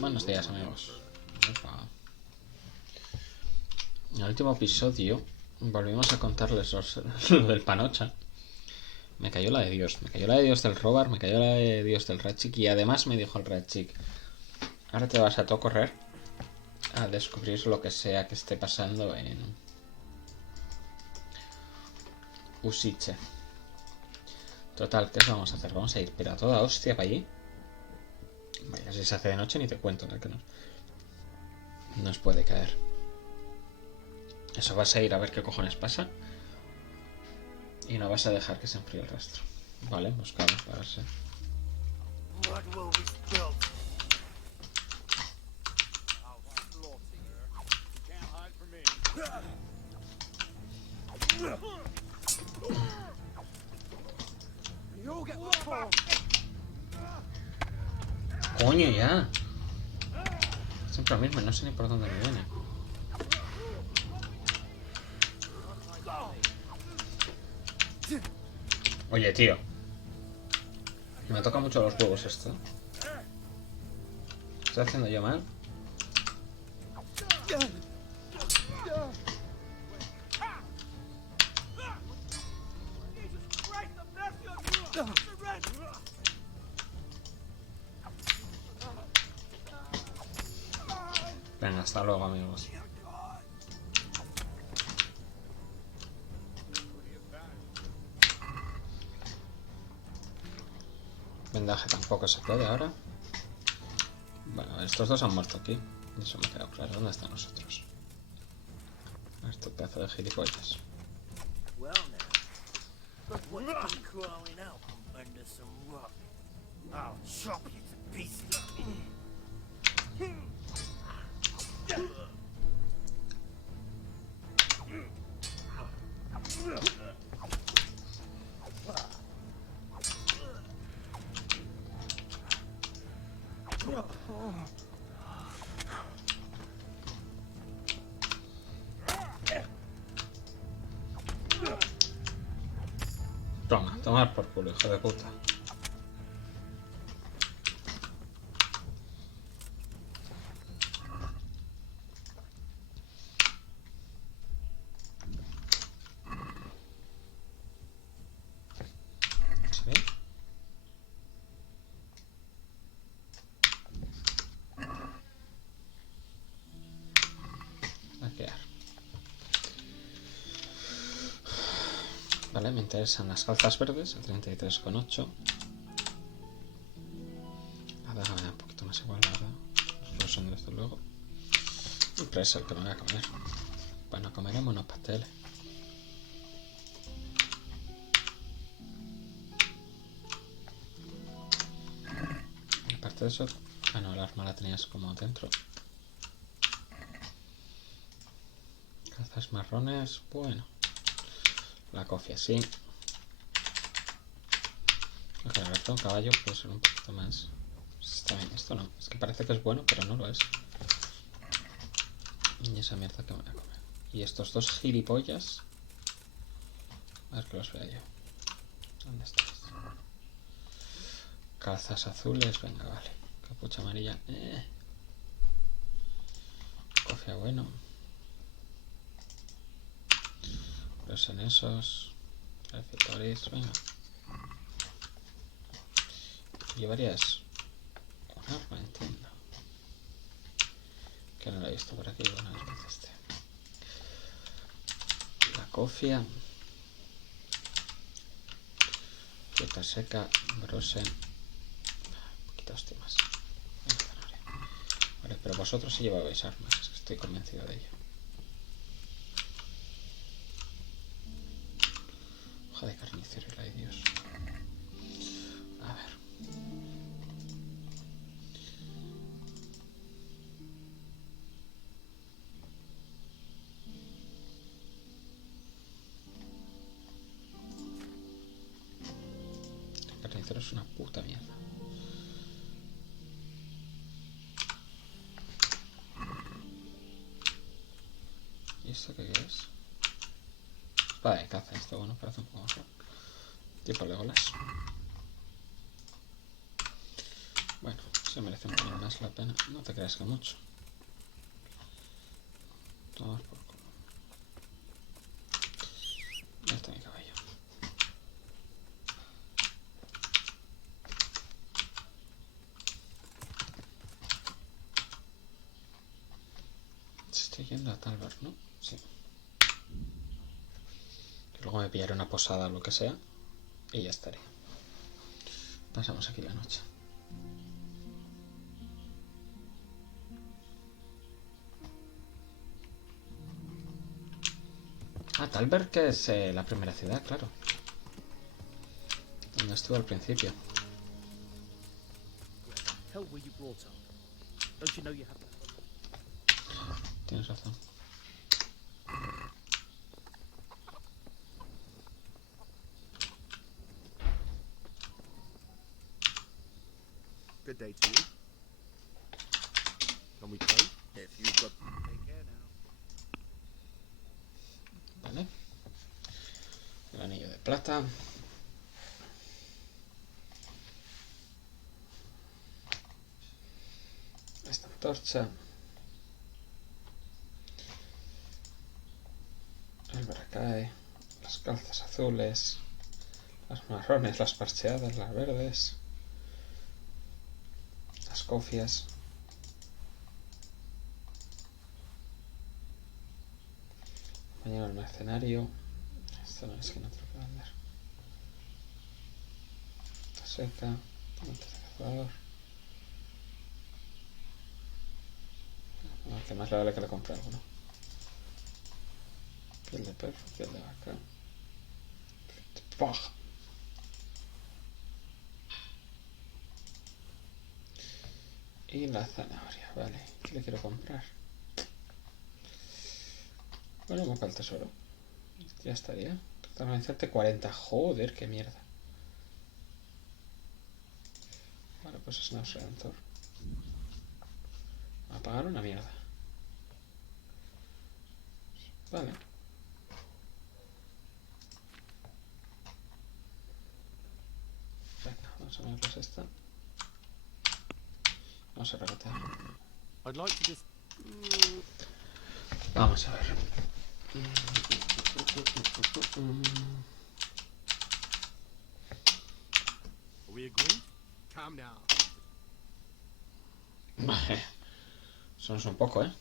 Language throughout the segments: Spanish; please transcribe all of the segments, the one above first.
Buenos días, amigos. Opa. En el último episodio volvimos a contarles lo del panocha. Me cayó la de Dios. Me cayó la de Dios del robar, me cayó la de Dios del red chic. Y además me dijo el red chic: ahora te vas a todo correr a descubrir lo que sea que esté pasando en Usiche. Total, ¿qué vamos a hacer? Vamos a ir, pero a toda hostia para allí. Vaya, si se hace de noche ni te cuento, ¿no? Que nos puede caer. Eso, vas a ir a ver qué cojones pasa y no vas a dejar que se enfríe el rastro. Vale, buscamos para verse. Coño, ya. Siempre lo mismo, no sé ni por dónde me viene. Oye, tío. Me toca mucho los huevos esto. ¿Estoy haciendo yo mal? Venga, hasta luego, amigos. Vendaje tampoco se puede ahora. Bueno, estos dos han muerto aquí. Eso me queda claro. ¿Dónde están los otros? Este pedazo de gilipollas. Toma, tomar por culo, hijo de puta. ¿Se ve? A quedar. Vale, me interesan las calzas verdes, el 33,8. La daga me da un poquito más igual, la verdad. Los son desde luego. Un pretzel que me voy a comer. Bueno, comeremos unos pasteles. Aparte de eso... Ah, no, el arma la tenías como dentro. Calzas marrones, bueno. La cofia, sí. Ok, la verdad, un caballo puede ser un poquito más... Está bien, esto no. Es que parece que es bueno, pero no lo es. Y esa mierda que me voy a comer. Y estos dos gilipollas... A ver que los vea yo. ¿Dónde estáis? Calzas azules, venga, vale. Capucha amarilla. Cofia bueno. Los en esos. Reflectores, venga. Llevarías un arma, entiendo. Que no lo he visto por aquí, bueno, a ver qué hace este. La cofia. Fruta seca, brosen. Un poquito hostia más. Vale, pero vosotros sí llevabais armas, es que estoy convencido de ello. Hoja de carnicero y la de Dios. A ver. El carnicero es una puta mierda. ¿Y esto qué es? Espada de caza, esto bueno, parece un poco mejor. Tipo Legolas. Bueno, Se merece un poco más la pena. No te creas que mucho. Tomar por culo. Ya está mi caballo. Estoy yendo a Talbert, ¿no? Sí. Luego me pillaré una posada o lo que sea. Y ya estaré. Pasamos aquí la noche. Ah, Talbert, que es la primera ciudad, claro. Donde estuve al principio. Tienes razón. Good day to you. Can we play? If you've got... Take care now. Vale. El anillo de plata. Esta antorcha. El bracae. Las calzas azules. Las marrones, las parcheadas, las verdes. Las cofias. Mañana el mercenario. Esto no es que no te lo puedo vender. Esta seca. Antes de cazador. No, que más le vale que le compre algo, ¿no? Piel de perro, piel de vaca. ¡Pah! Y la zanahoria, vale. ¿Qué le quiero comprar? Bueno, mapa el tesoro. Ya estaría. Totalmente 40. Joder, qué mierda. Vale, pues es un redentor. A pagar una mierda. Vale. Venga, vamos a verlos esta. Vamos a regatear. I'd like to just... Vamos a ver. Are we agreed? Calm down. Vale. Eso no es un poco, ¿eh?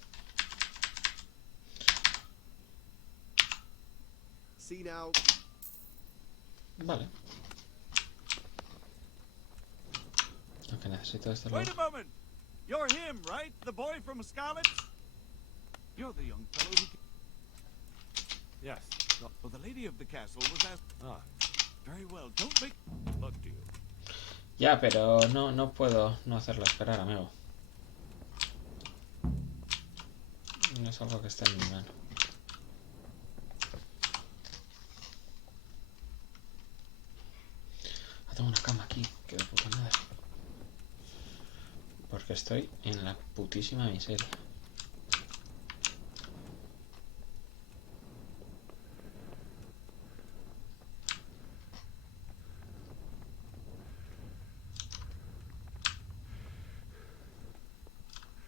See now. Vale. Lo que necesito es Wait a moment! You're him, right? The boy from Scarlet? You're the young fellow who... Yes. Well, the lady of the castle was asked... Ah. Very well, don't make... Look, dear. Ya, pero no puedo no hacerla esperar, amigo. No es algo que esté en mi mano. Tengo una cama aquí, que de puta madre. Porque estoy en la putísima miseria.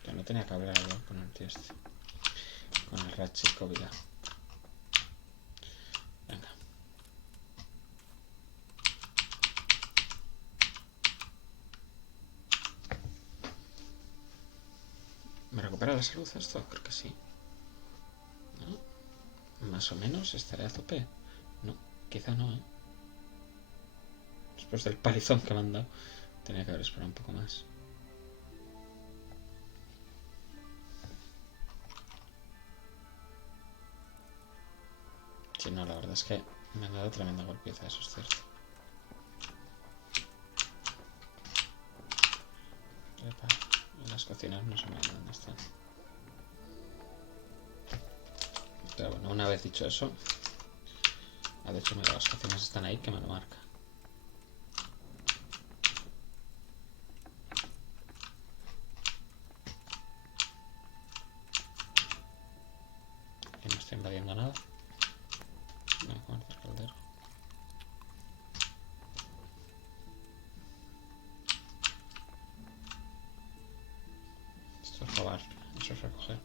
Ya no tenía que hablar con el tío este. Con el Ratchet Covila. Venga. ¿Me recupera la salud esto? Creo que sí. ¿No? Más o menos estaré a tope. No, quizá no, ¿eh? Después del palizón que me han dado, tenía que haber esperado un poco más. Sí, no, la verdad es que me han dado tremenda golpiza, eso es cierto. Epa, las cocinas no se me ven dónde están. Pero bueno, una vez dicho eso, de hecho, mira, las cocinas están ahí, que me lo marca. Y no estoy invadiendo nada. No, guarda el caldero. recoger.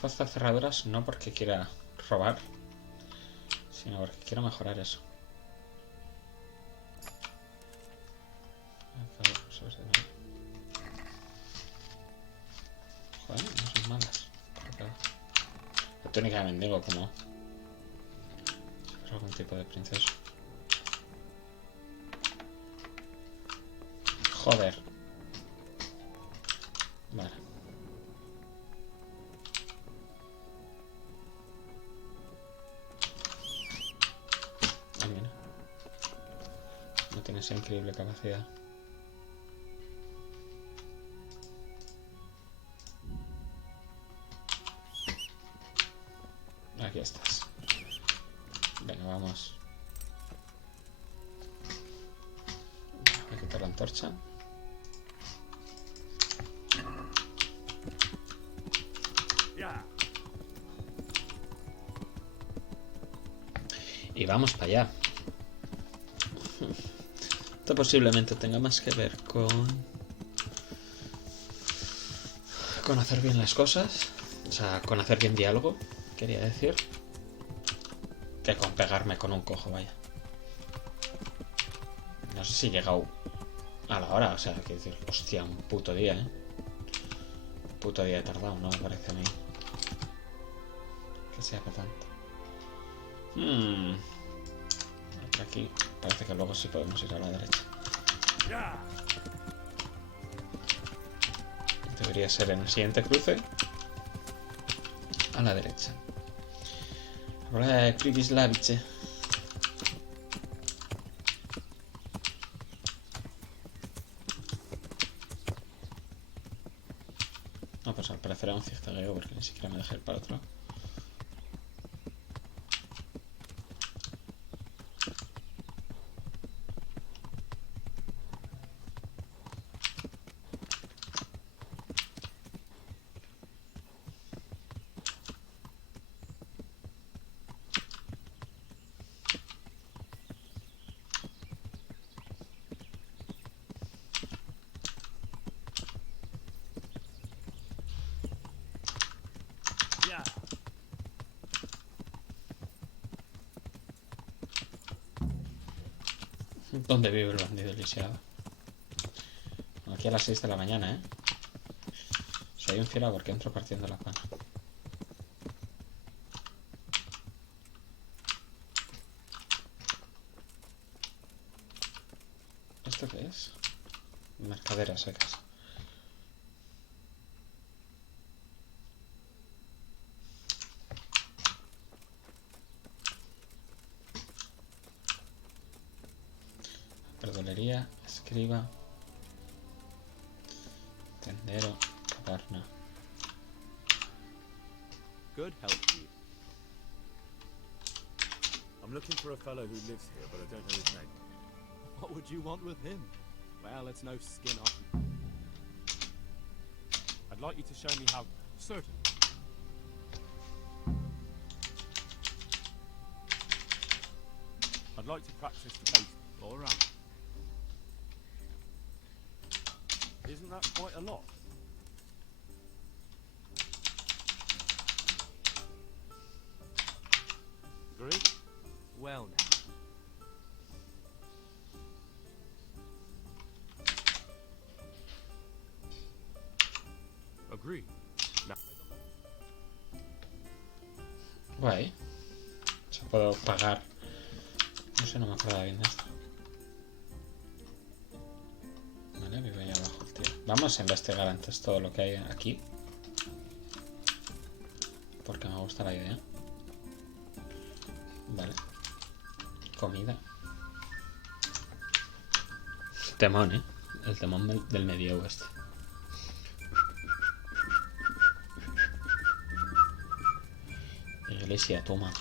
Puedo hacer cerraduras no porque quiera robar, sino porque quiero mejorar eso. Joder, no son malas. La túnica de mendigo, como algún tipo de princesa. Joder. Vale. Ah, mira. No tiene esa increíble capacidad. Aquí estás. Venga, vamos. Voy a quitar la antorcha. Y vamos para allá. Esto posiblemente tenga más que ver con hacer bien las cosas. O sea, con hacer bien diálogo, quería decir. Que con pegarme con un cojo, vaya. No sé si he llegado a la hora, o sea, que decir, hostia, un puto día, ¿eh? Un puto día he tardado, no me parece a mí que sea para tanto. Por aquí parece que luego sí podemos ir a la derecha. Debería ser en el siguiente cruce. A la derecha. Ahora Krivislavice. No, pues al parecer era un zigzagueo porque ni siquiera me dejé ir para otro. ¿Dónde vive el bandido lisiado? Aquí a las 6 de la mañana, ¿eh? Soy un fiera porque entro partiendo la pana. ¿Esto qué es? Mercaderas secas. Verdulería, escriba, tendero, taberna. Good health to you. I'm looking for a fellow who lives here, but I don't know his name. What would you want with him? Well, it's no skin off. I'd like you to show me how. Certain. I'd like to practice the basics. All right. Isn't that quite a lot? Agree? Well now. Agree. Now. Guay. Se puedo pagar. No sé, no me acordaba bien de esto. Vale, vive ahí abajo el tío. Vamos a investigar antes todo lo que hay aquí. Porque me gusta la idea. Vale. Comida. Temón, ¿eh? El temón del medio oeste. Iglesia, toma.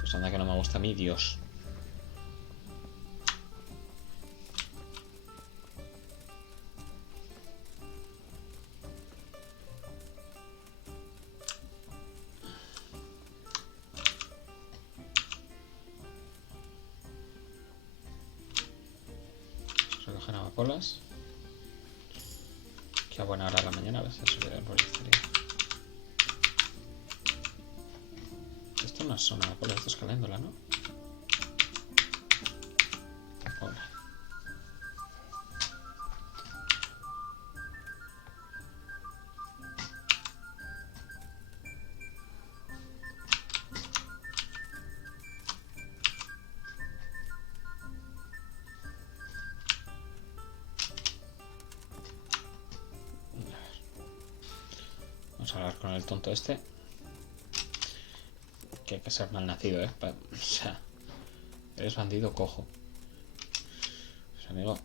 Pues anda que no me gusta a mí, Dios. cogen amapolas. Que a buena hora de la mañana vas a subir el bolisterio. Esto no son amapolas, esto es caléndula, ¿no? Hola. Vamos a hablar con el tonto este. Que hay que ser mal nacido, ¿eh? O sea, eres bandido cojo. Pues amigo,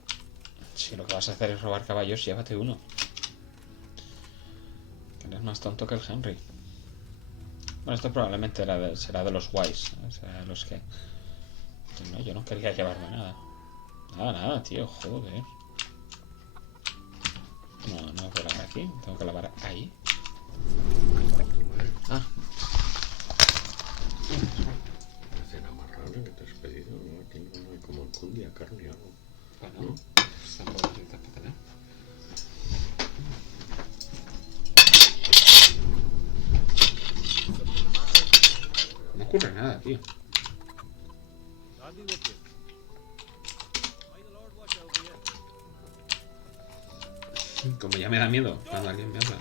si lo que vas a hacer es robar caballos, llévate uno. Que eres más tonto que el Henry. Bueno, esto probablemente será de los guays. O sea, los que... No, yo no quería llevarme nada. Nada, tío, joder. No puedo lavar aquí. Tengo que lavar ahí. Ah. La cena marrana que te has pedido, ¿no? Aquí no hay como alcundia, carne o algo. Bueno, están por para tener. No ocurre nada, tío. I'll be with you. May the Lord watch over you. Como ya me da miedo cuando alguien me habla.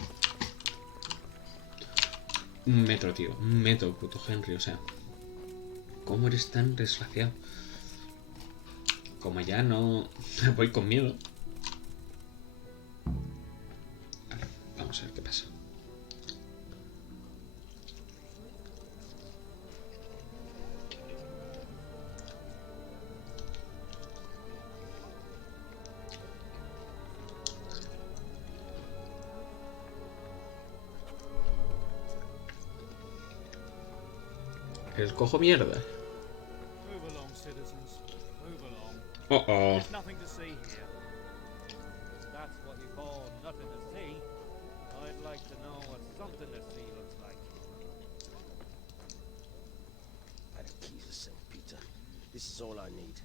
Un metro, tío. Un metro, puto Henry, o sea. ¿Cómo eres tan desgraciado? Como ya no voy con miedo. Vale, vamos a ver qué pasa. El cojo mierda. Move along, citizens. Move along. Oh. There's nothing to see here. That's what you call nothing to see. I'd like to know what something to see looks like. By the keys of St. Peter. This is all I need.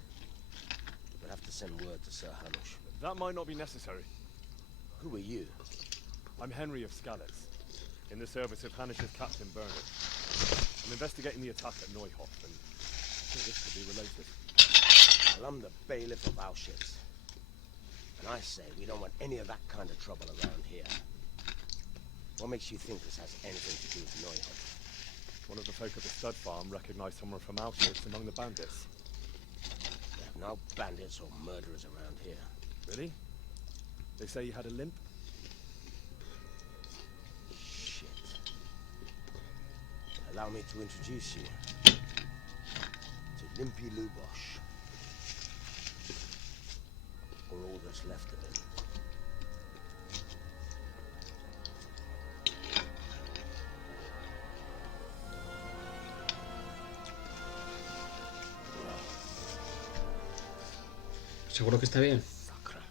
We'll have to send word to Sir Hanush. That might not be necessary. Who are you? I'm Henry of Skalitz, in the service of Hanish's Captain Bernard. I'm investigating the attack at Neuhof, and I think this could be related. Well, I'm the bailiff of Auschwitz. And I say we don't want any of that kind of trouble around here. What makes you think this has anything to do with Neuhof? One of the folk at the stud farm recognized someone from Auschwitz among the bandits. We have no bandits or murderers around here. Really? They say you had a limp? Shit. Allow me to introduce you to Limpy Lubosh. Or all that's left of him. Seguro que está bien. Sacra.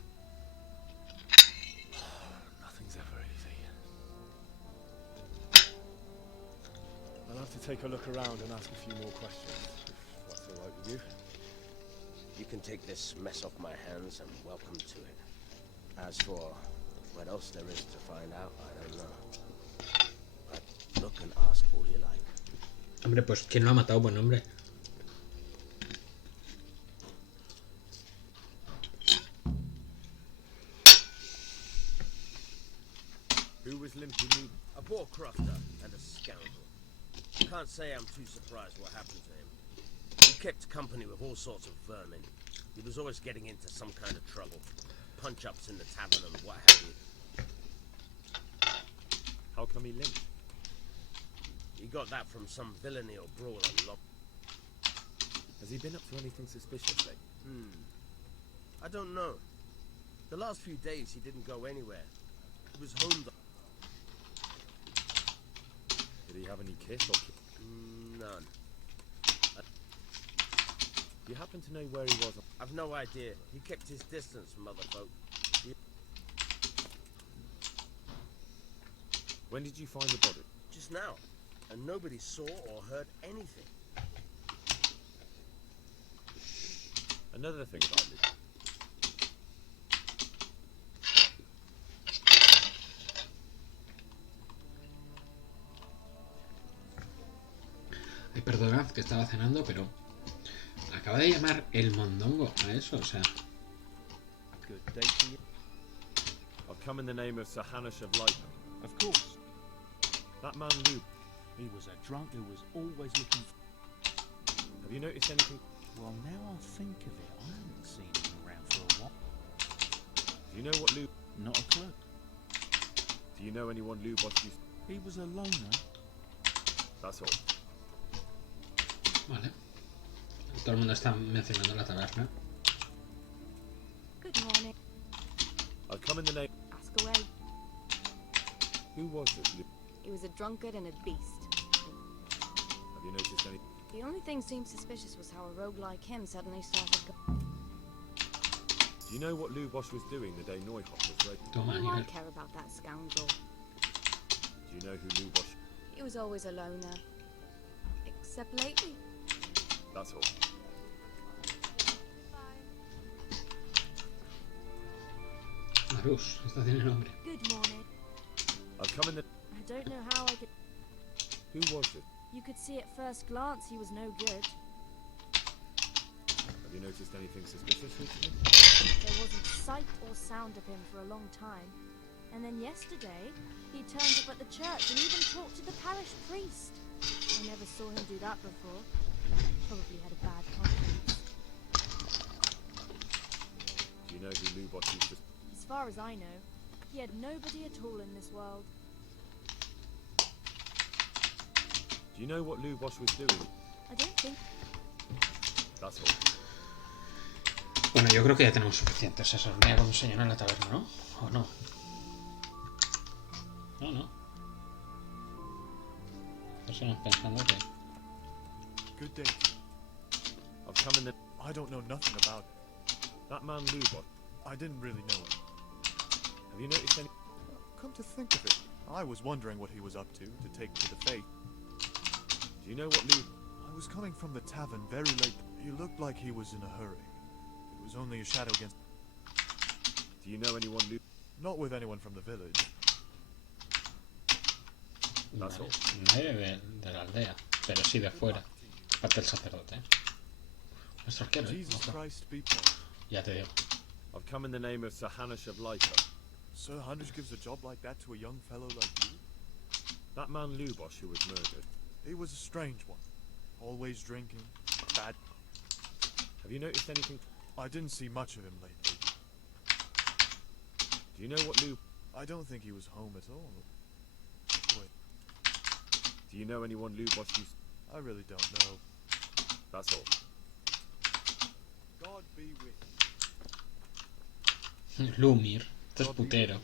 Nothing's ever easy. I'll have to take a look around and ask a few more questions, if that's all right with you. You can take this mess off my hands and welcome to it. As for what else there is to find out, I don't know. But look and ask all you like. Hombre, pues ¿quién lo ha matado? Buen hombre. Who was Limpy Lee? A poor crofter and a scoundrel. Can't say I'm too surprised what happened to him. He kept company with all sorts of vermin. He was always getting into some kind of trouble. Punch-ups in the tavern and what have you. How come he limped? He got that from some villainy or brawl on Has he been up to anything suspicious lately? I don't know. The last few days he didn't go anywhere. He was home. Did he have any kiss or None. Do you happen to know where he was? I've no idea. He kept his distance from other folk. When did you find the body? Just now. And nobody saw or heard anything. Another thing about Lee. Perdonad que estaba cenando, pero acaba de llamar el mondongo a eso, o sea. Good day to you. I've come in the name of Sir Hanush of Light. Of course. That man Lou, He was a drunk who was always looking for... have you noticed anything? Well, now I think of it, I haven't seen him around for a while. Do you know what Lou? Not a clue. Do you know anyone Lou Bosch used? He was a loner. That's all. Vale. Todo el mundo está mencionando la taberna. Good morning. I've come in the name. Ask away. Who was it, Lou? He was a drunkard and a beast. Have you noticed any? The only thing seemed suspicious was how a rogue like him suddenly started going. Do you know what Lou Bosch was doing the day Neuhoff was raped? Toma, Why do I Aníbal. care about that scoundrel? Do you know who Lou Bosch? He was always a loner. Except lately. That's all. Marus, esta tiene nombre. Good morning. I've come in the. I don't know how I could... Who was it? You could see at first glance he was no good. Have you noticed anything suspicious recently? There wasn't sight or sound of him for a long time. And then yesterday, he turned up at the church and even talked to the parish priest. I never saw him do that before. Probably had a bad conscience. Do you know who Lou Bosch used to? As far as I know, he had nobody at all in this world. Do you know what Lou Bosch was doing? I don't think... That's all. Bueno, yo creo que ya tenemos suficientes. Eso venía con un señor en la taberna, ¿no? ¿O no? No, no. Personas pensando que... Good day. I've come in the. I don't know nothing about it. That man Lou Bosch. I didn't really know him. Have you noticed any? Come to think of it, I was wondering what he was up to take to the faith. Do you know what Lou? I was coming from the tavern very late. He looked like he was in a hurry. It was only a shadow against... Do you know anyone Lou? Not with anyone from the village. That's all. Nadie de la aldea, pero sí de fuera. Aparte del sacerdote, ¿eh? Nuestro arquero, ¿eh? Jesus Ojo. Christ be praised. Ya te digo. I've come in the name of Sir Hanush of Light. Sir Hanish gives a job like that to a young fellow like you? That man Lou Bosch who was murdered. He was a strange one. Always drinking. Bad. Have you noticed anything? I didn't see much of him lately. Do you know what Lou? I don't think he was home at all. Wait, Do you know anyone Lou Bosch used? I really don't know. That's all. God be with Lumir. Esto es putero.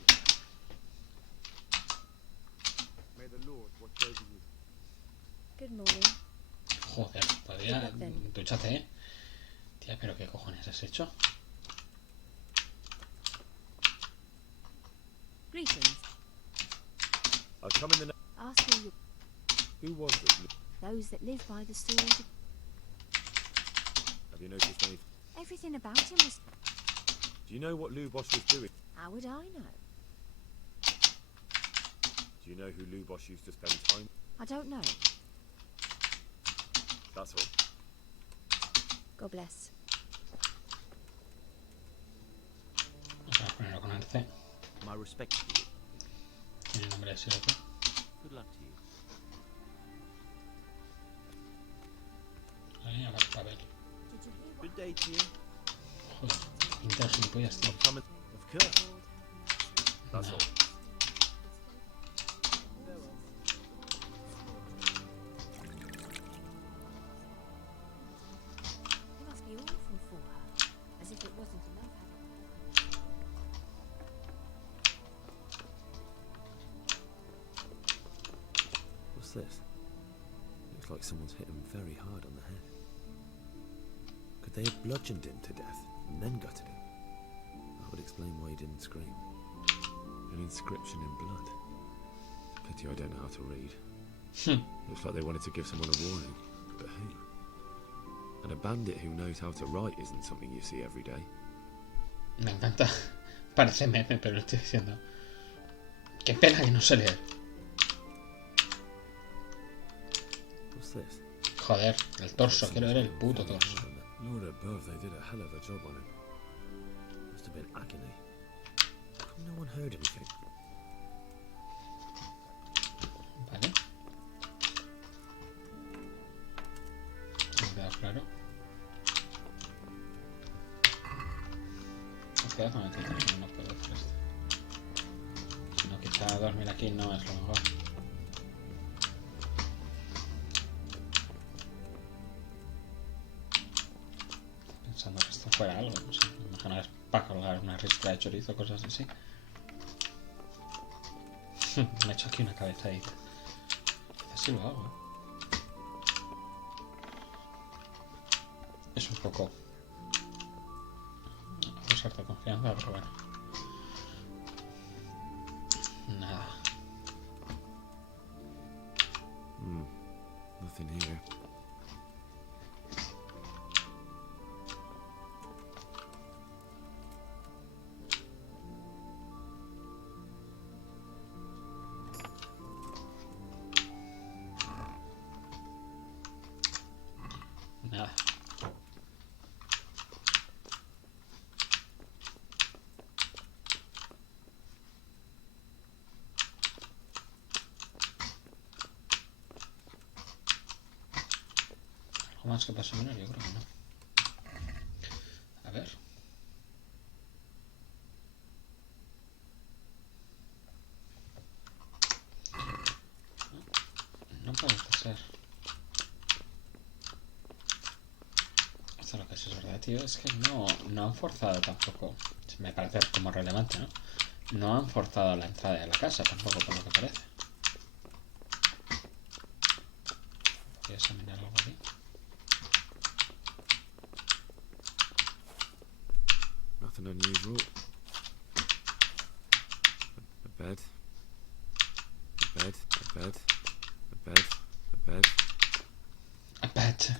May the Lord watch over you. Good morning. Joder, podría... Dúchate, ¿eh? Tía, pero ¿qué cojones has hecho? Greetings. I've come in the name. Ask me Who was it? those that live by the stories. Have you noticed anything? Everything about him was... Do you know what Lou Bosch was doing? How would I know? Do you know who Lou Bosch used to spend time? I don't know. That's all. God bless. Vamos a ponerlo con el C. My respects to you. Tiene nombre de sirve. Good luck to you. Ahí, a ver, a ver. Did you hear what... Good day to you. Joder, pinta de gilipollas, tío. I've come in. Of course. That's No. all. It must be awful for her. As if it wasn't enough having... What's this? Looks like someone's hit him very hard on the head. Could they have bludgeoned him to death and then gutted him? That would explain why he didn't scream. An inscription in blood. Pity I don't know how to read. Looks like they wanted to give someone a warning. But who? And a bandit who knows how to write isn't something you see every day. Me encanta. Parece meme, pero lo estoy diciendo. Qué pena que no sé leer. What's this? Joder, el torso, quiero ver el puto torso. Lord above, they did a hell of a job on him. Must have been agony. How come no one heard anything? Vale. ¿Me quedas claro? Cuidado con el título, no puedo hacer esto. Si no, quizá dormir aquí no es lo mejor. Pensando que esto fuera algo, no sé, me imagino que es para colgar una ristra de chorizo o cosas así. Me he hecho aquí una cabezadita. Así lo hago, Es un poco... de confianza, pero bueno. Nada. Nothing here. Nada. ¿Algo más que pasó menor? Yo creo que no. A ver. No puede ser. Esto lo que sí es verdad, tío, es que no han forzado tampoco. Me parece como relevante, ¿no? No han forzado la entrada de la casa tampoco, por lo que parece. Voy a examinar algo aquí. Nothing unusual. A bed. A bed. A bed. A bed. A bed. A bed.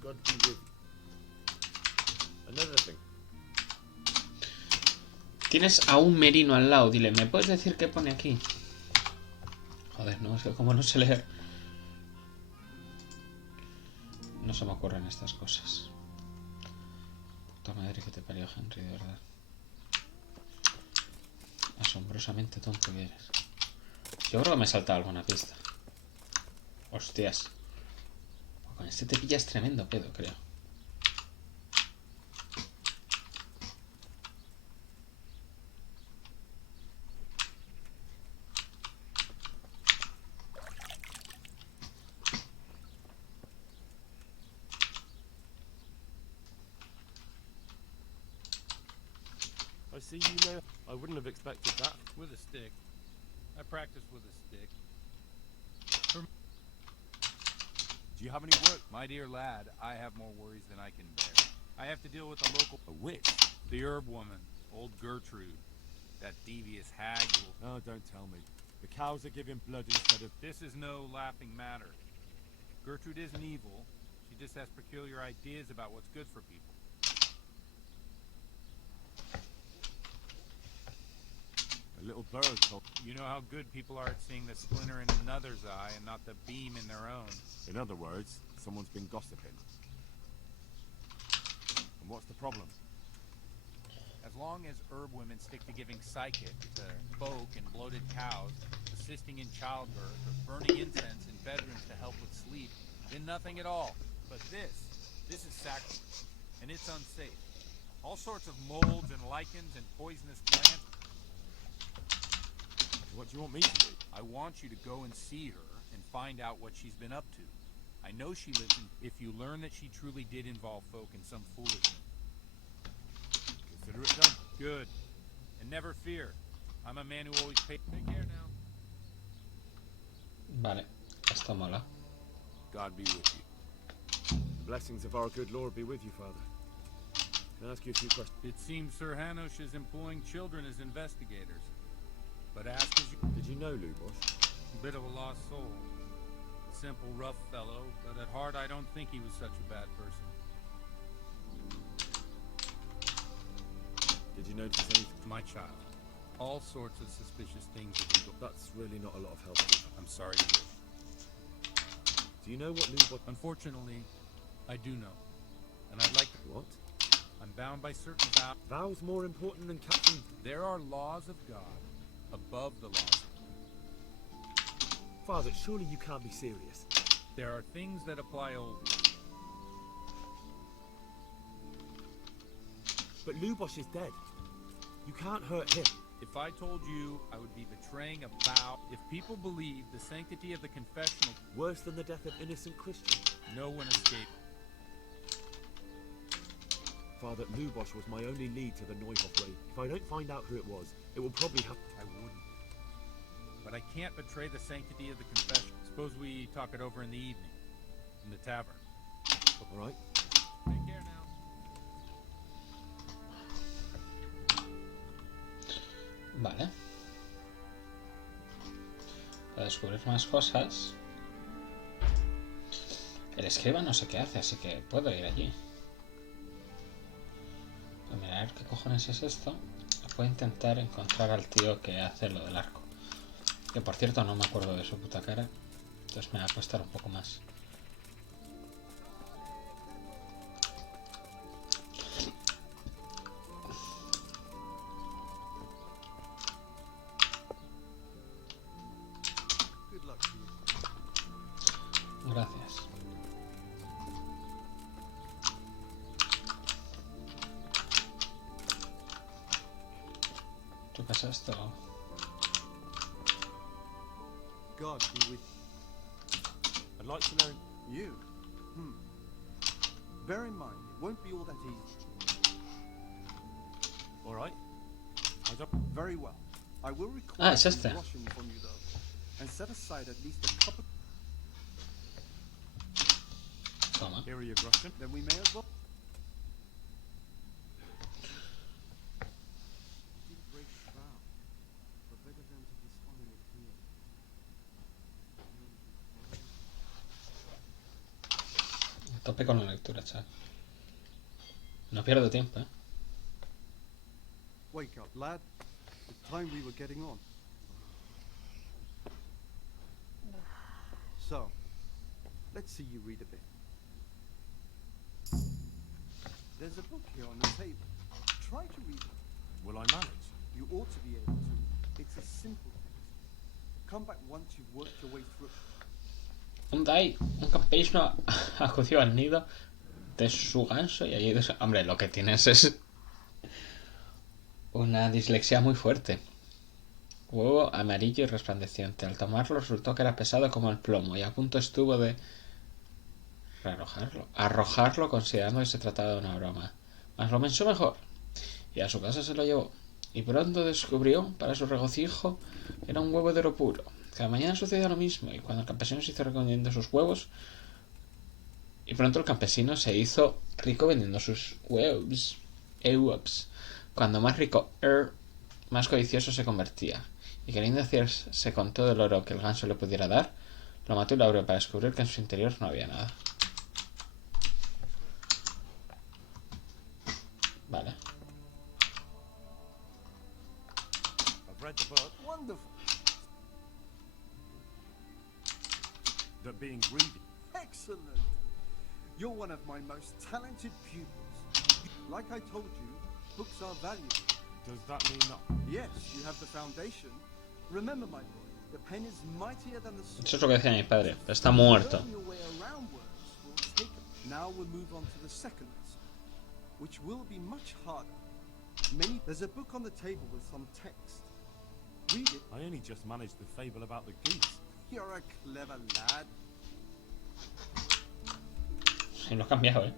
God be with you. Another thing. Tienes a un merino al lado. Dile, ¿me puedes decir qué pone aquí? Joder, no, es que como no sé leer. No se me ocurren estas cosas. Puta madre que te parió, Henry, de verdad. Asombrosamente tonto que eres. Yo creo que me he saltado alguna pista. Hostias. Con este te pillas tremendo pedo, creo. I see you know. I wouldn't have expected that. With a stick. I practice with a stick. Do you have any work? My dear lad, I have more worries than I can bear. I have to deal with a local... A witch? The herb woman, old Gertrude. That devious hag will... Oh, don't tell me. The cows are giving blood instead of... This is no laughing matter. Gertrude isn't evil. She just has peculiar ideas about what's good for people. A little bird told... You know how good people are at seeing the splinter in another's eye and not the beam in their own. In other words, someone's been gossiping. And what's the problem? As long as herb women stick to giving psychic to folk and bloated cows, assisting in childbirth, or burning incense in bedrooms to help with sleep, then nothing at all. But this is sacrilege, and it's unsafe. All sorts of molds and lichens and poisonous plants. What do you want me to do? I want you to go and see her and find out what she's been up to. I know she lives in... If you learn that she truly did involve folk in some foolishness. Consider it done. Good. And never fear. I'm a man who always pays... Take care now. Vale, esto mola. God be with you. The blessings of our good Lord be with you, Father. Can I ask you a few questions? It seems Sir Hanush is employing children as investigators. But ask as you... Did you know Lubosh? A bit of a lost soul. A simple, rough fellow, but at heart I don't think he was such a bad person. notice anything? My child. All sorts of suspicious things have been going. That's really not a lot of help. I'm sorry to hear. Do you know what Lou... Unfortunately, I do know. And I'd like to... What? I'm bound by certain vows. Vows more important than catching... There are laws of God above the laws. Father, surely you can't be serious. There are things that apply only. But Lubosh is dead. You can't hurt him. If I told you, I would be betraying a vow. If people believe the sanctity of the confessional... Worse than the death of innocent Christians. No one escaped. Father, Lubosh was my only lead to the Neuhoff raid. If I don't find out who it was, it will probably have... I wouldn't. But I can't betray the sanctity of the confession. Suppose we talk it over in the evening. In the tavern. All right. Take care now. Vale. Para descubrir más cosas. El escriba no sé qué hace, así que puedo ir allí. Voy a mirar qué cojones es esto. Voy a intentar encontrar al tío que hace lo del arco. Que por cierto no me acuerdo de su puta cara. Entonces me va a costar un poco más. Gracias. ¿Tú qué es esto? God be with I'd like to know. you. Bear in mind, it won't be all that easy. All right. I don't. Very well. I will record Ah, es some este. Russian from you though, and set aside at least a couple. Toma. Here are your Russian. Then we may as well. A tope con la lectura, chaval. No pierdo tiempo, Wake up, lad. It's time we were getting on. So, let's see you read a bit. There's a book here on the table. Try to read it. Will I manage? You ought to be able to. It's a simple text. Come back once you've worked your way through. Un campesino acudió al nido de su ganso y allí... Hombre, lo que tienes es una dislexia muy fuerte. Huevo amarillo y resplandeciente. Al tomarlo resultó que era pesado como el plomo y a punto estuvo de arrojarlo considerando que se trataba de una broma. Mas lo pensó mejor y a su casa se lo llevó. Y pronto descubrió, para su regocijo, que era un huevo de oro puro. Cada mañana sucedía lo mismo, y cuando el campesino se hizo rico vendiendo sus huevos, y pronto el campesino se hizo rico vendiendo sus huevos. Cuando más rico más codicioso se convertía, y queriendo hacerse con todo el oro que el ganso le pudiera dar, lo mató y lo abrió para descubrir que en su interior no había nada. Vale. I've read the book. Wonderful. That being greedy. Excellent. You're one of my most talented pupils. Like I told you, books are valuable. Does that mean nothing? Yes, you have the foundation. Remember, my boy, the pen is mightier than the sword. Eso es lo que decía mi padre, pero está muerto. Learn your way around words will take it. Now we'll move on to the second lesson, which will be much harder. There's a book on the table with some text. Read it. I only just managed the fable about the geese. You're a clever lad. Y lo he cambiado,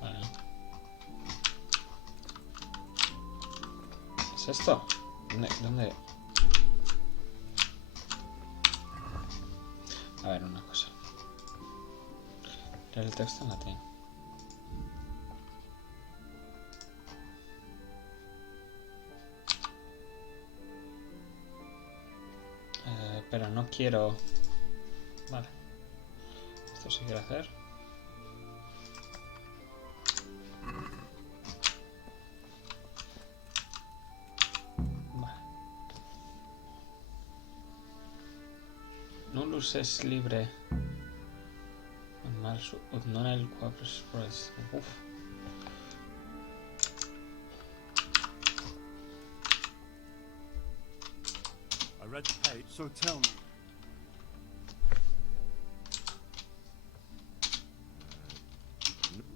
Vale. ¿Qué es esto? ¿Dónde? A ver, una cosa. Leer el texto en latín. Pero no quiero... Vale. Esto sí quiero hacer. plus es libre. No el Express. Uf. I read the page. So tell me.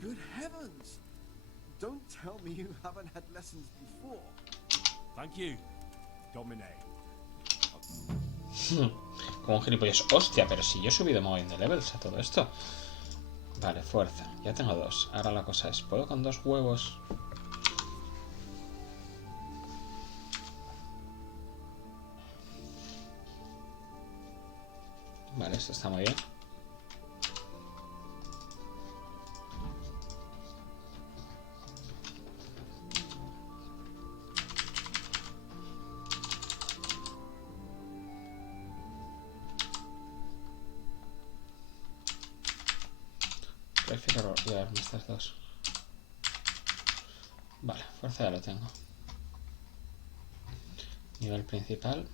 Good heavens! Don't tell me you haven't had lessons before. Thank you, Domine. Como un gilipollas. Hostia, pero si yo he subido mogollón de levels a todo esto. Vale, fuerza. Ya tengo 2. Ahora la cosa es, ¿puedo con 2 huevos? Vale, esto está muy bien. Prefiero llevarme estas 2. Vale, fuerza ya lo tengo. Nivel principal.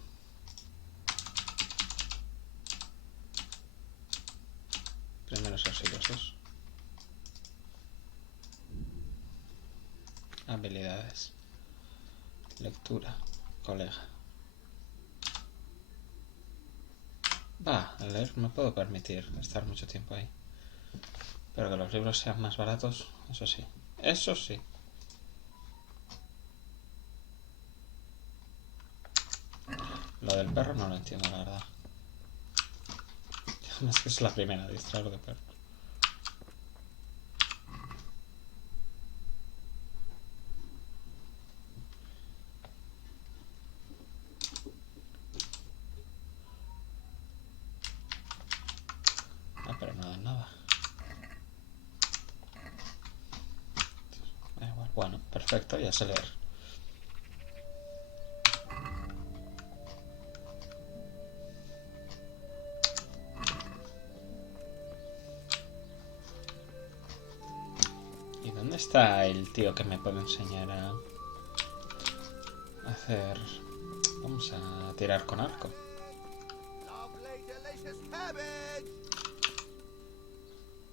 Primeros auxilios. Habilidades. Lectura. Colega. Va, a leer me puedo permitir estar mucho tiempo ahí. Pero que los libros sean más baratos, eso sí. Eso sí. Lo del perro no lo entiendo, la verdad. Es que es la primera, distraer de perro. Ah, pero no dan nada. Da igual. Bueno, perfecto, ya sé leer. ¿Y dónde está el tío que me puede enseñar a hacer... Vamos a tirar con arco?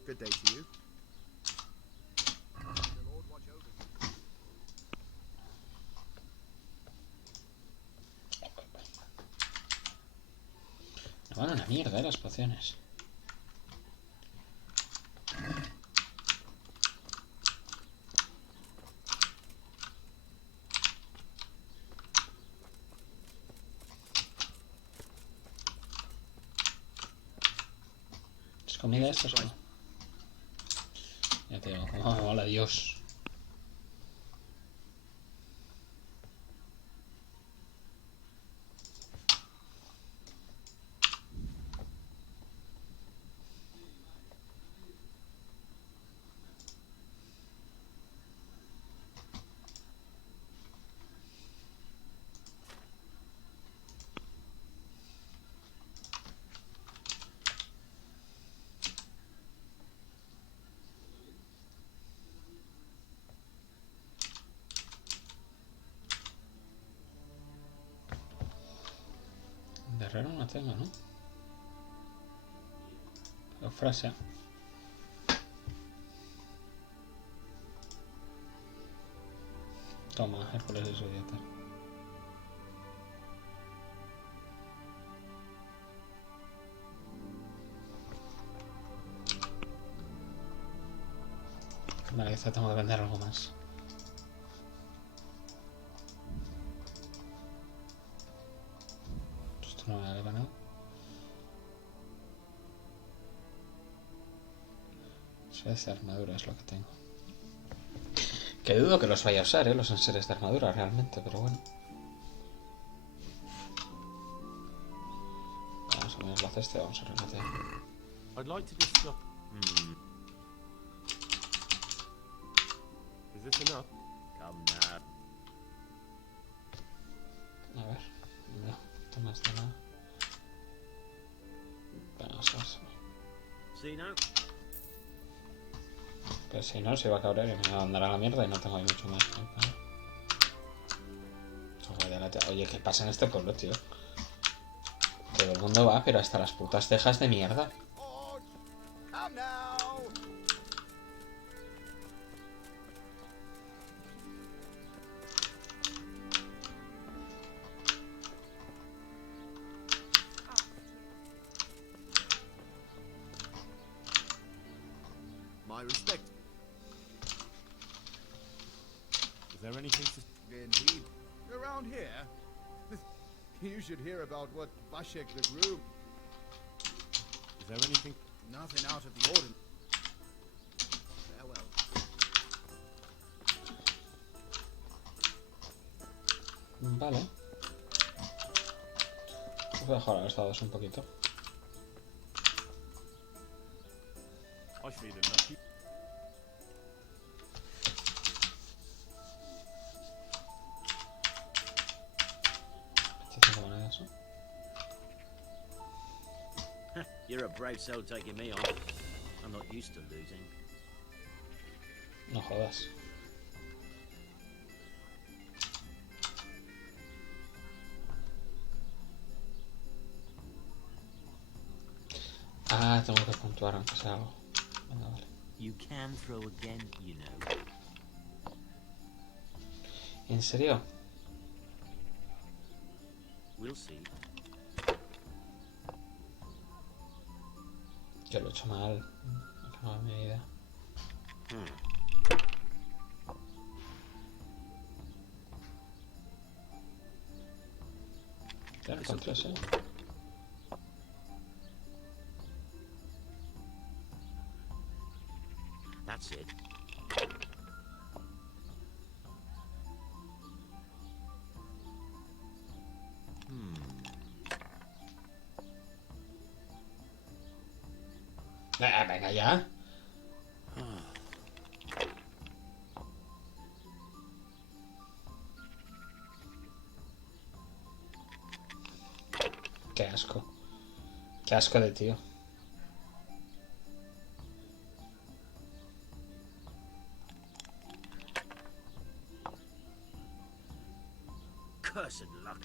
Good day to you. Me van a una mierda, las pociones. ¿Es comida esto? Es como... Ya te digo, como me mola Dios. De herrero no tengo, ¿no? Pero frase. Toma, Hércules es idiota. Vale, quizá tengo que vender algo más. Esto no me vale para nada. Enseres de armadura es lo que tengo. Que dudo que los vaya a usar, los enseres de armadura realmente, pero bueno. Vamos a poner la cesta y vamos a regatear. I'd like to discuss. Is this enough? Come now. A ver, no, toma esta nada. Vamos a ver. See now? Pero si no, se va a cabrear y me va a mandar a la mierda y no tengo ahí mucho más. Oye, ¿qué pasa en este pueblo, tío? todo el mundo va, pero hasta las putas cejas de mierda. My respect. Is there anything to... Indeed. Around here, you should hear about what Vashek the groom. Is there anything... Nothing out of the ordinary. Farewell. Vale. Voy a mejorar los dados un poquito. I feel lucky. Monedas, ¿no? You're a brave soul taking me on. I'm not used to losing. No jodas. Ah, tengo que puntuar aunque sea algo. Venga, vale. You can throw again, you know. ¿En serio? We'll see. Yo lo he hecho mal. Me cago en mi vida. Ya lo encontré, sí. That's it. Venga ya. Qué asco. Qué asco de tío. Cursed luck.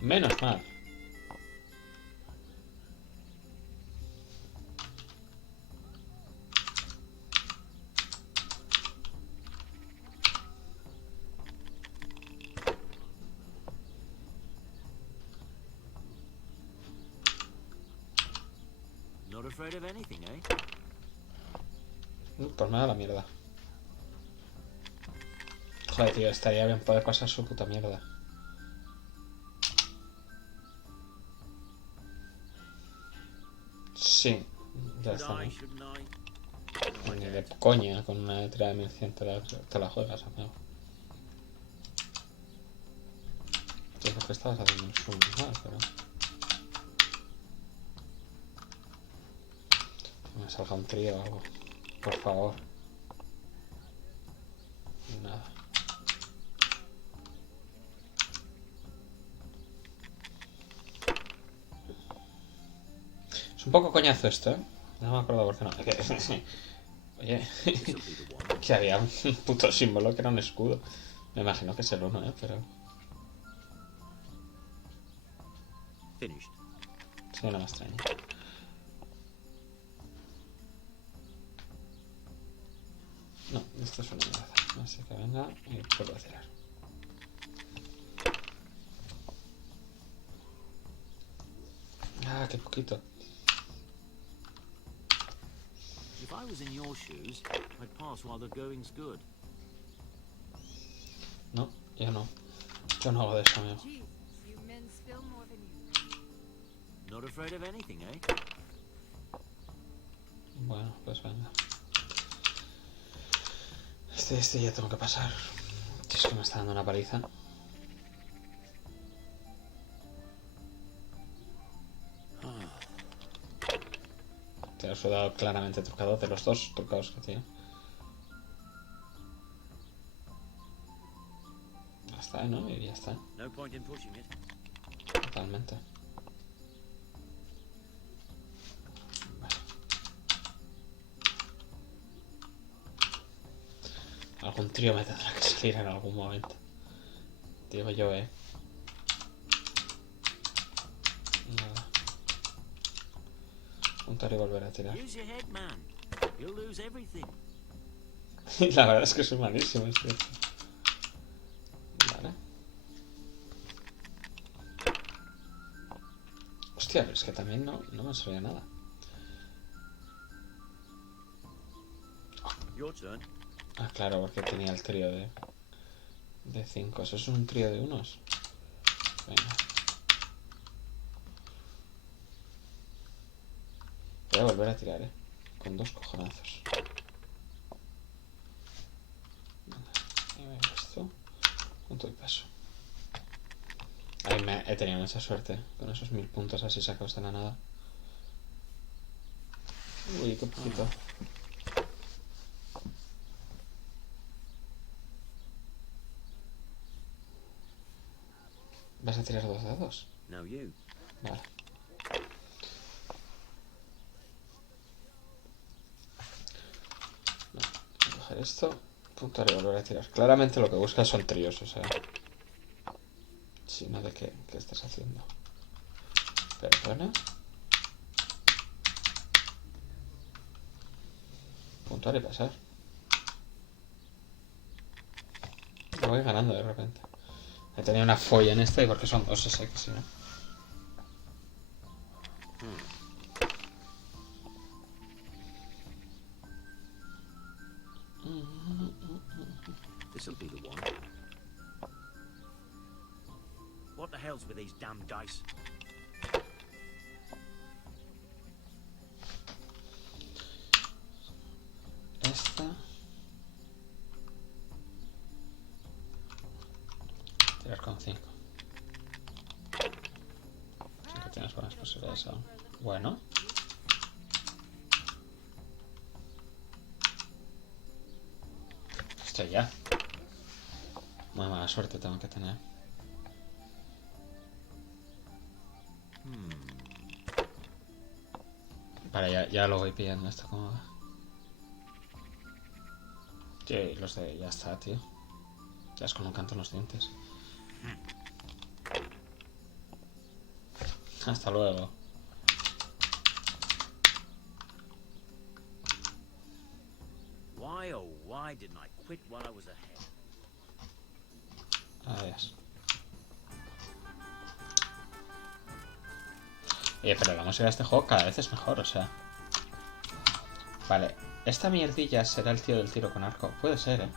Menos mal. Not afraid of anything, eh? Pues me da la mierda. Joder, tío, estaría bien poder pasar su puta mierda. Sí, ya está, ¿no? Ni de coña, con una tirada de 1100 te la juegas, amigo. Yo creo que estabas haciendo un zoom mal, pero... Que me salga un trío o algo. Por favor. Nada. Es un poco coñazo esto, ¿eh? No me acuerdo por qué no. Oye, que había un puto símbolo que era un escudo. Me imagino que es el 1, ¿eh? Pero... Finished. Sí, no me extraña. No, esto es una mierda. Así que venga y vuelvo a tirar. Ah, qué poquito. If I was in your shoes, I'd pass while the going's good. No, yo no. Yo no hago de eso, amigo. Jeez, you men spill more than you. Not afraid of anything, eh? Bueno, pues venga. Este ya tengo que pasar. Es que me está dando una paliza. Te has dado claramente trucado de los dos trucados que tiene. Ya está, ¿no? Y ya está. No point in pushing it. Totalmente. Vale. Algún trío me tendrá que salir en algún momento. Digo yo, Nada. Puntuar y volver a tirar. Use your head, man. You'll lose everything. La verdad es que soy malísimo, es cierto. Vale. Hostia, pero es que también no me sabía nada. Your turn. Ah, claro, porque tenía el trío de 5. ¿Eso es un trío de unos? Venga. Voy a volver a tirar, con 2 cojonazos. Venga, esto. Punto y paso. Ay, he tenido mucha suerte con esos 1000 puntos así sacados de la nada. Uy, qué poquito. ¿Vas a tirar 2 dados? Now you. Vale. Voy a coger esto. Puntuar y volver a tirar. Claramente lo que buscas son tríos, o sea. Si no, ¿de qué estás haciendo? Perdona. Puntuar y pasar. Me voy ganando de repente. He tenido una folla en este porque son 2 ese que si no. This'll be the one. What the hell's with these damn dice? Esta. Tirar con 5. Sí que tienes buenas posibilidades aún. Bueno. Estoy ya. Muy mala suerte tengo que tener. Vale, ya lo voy pillando esto como va. Sí, los de... ya está, tío. Ya es con un canto en los dientes. Hasta luego. Why, oh, why didn't I quit while I was ahead? Adiós. Pero la música de este juego cada vez es mejor, o sea. Vale, esta mierdilla será el tío del tiro con arco. Puede ser,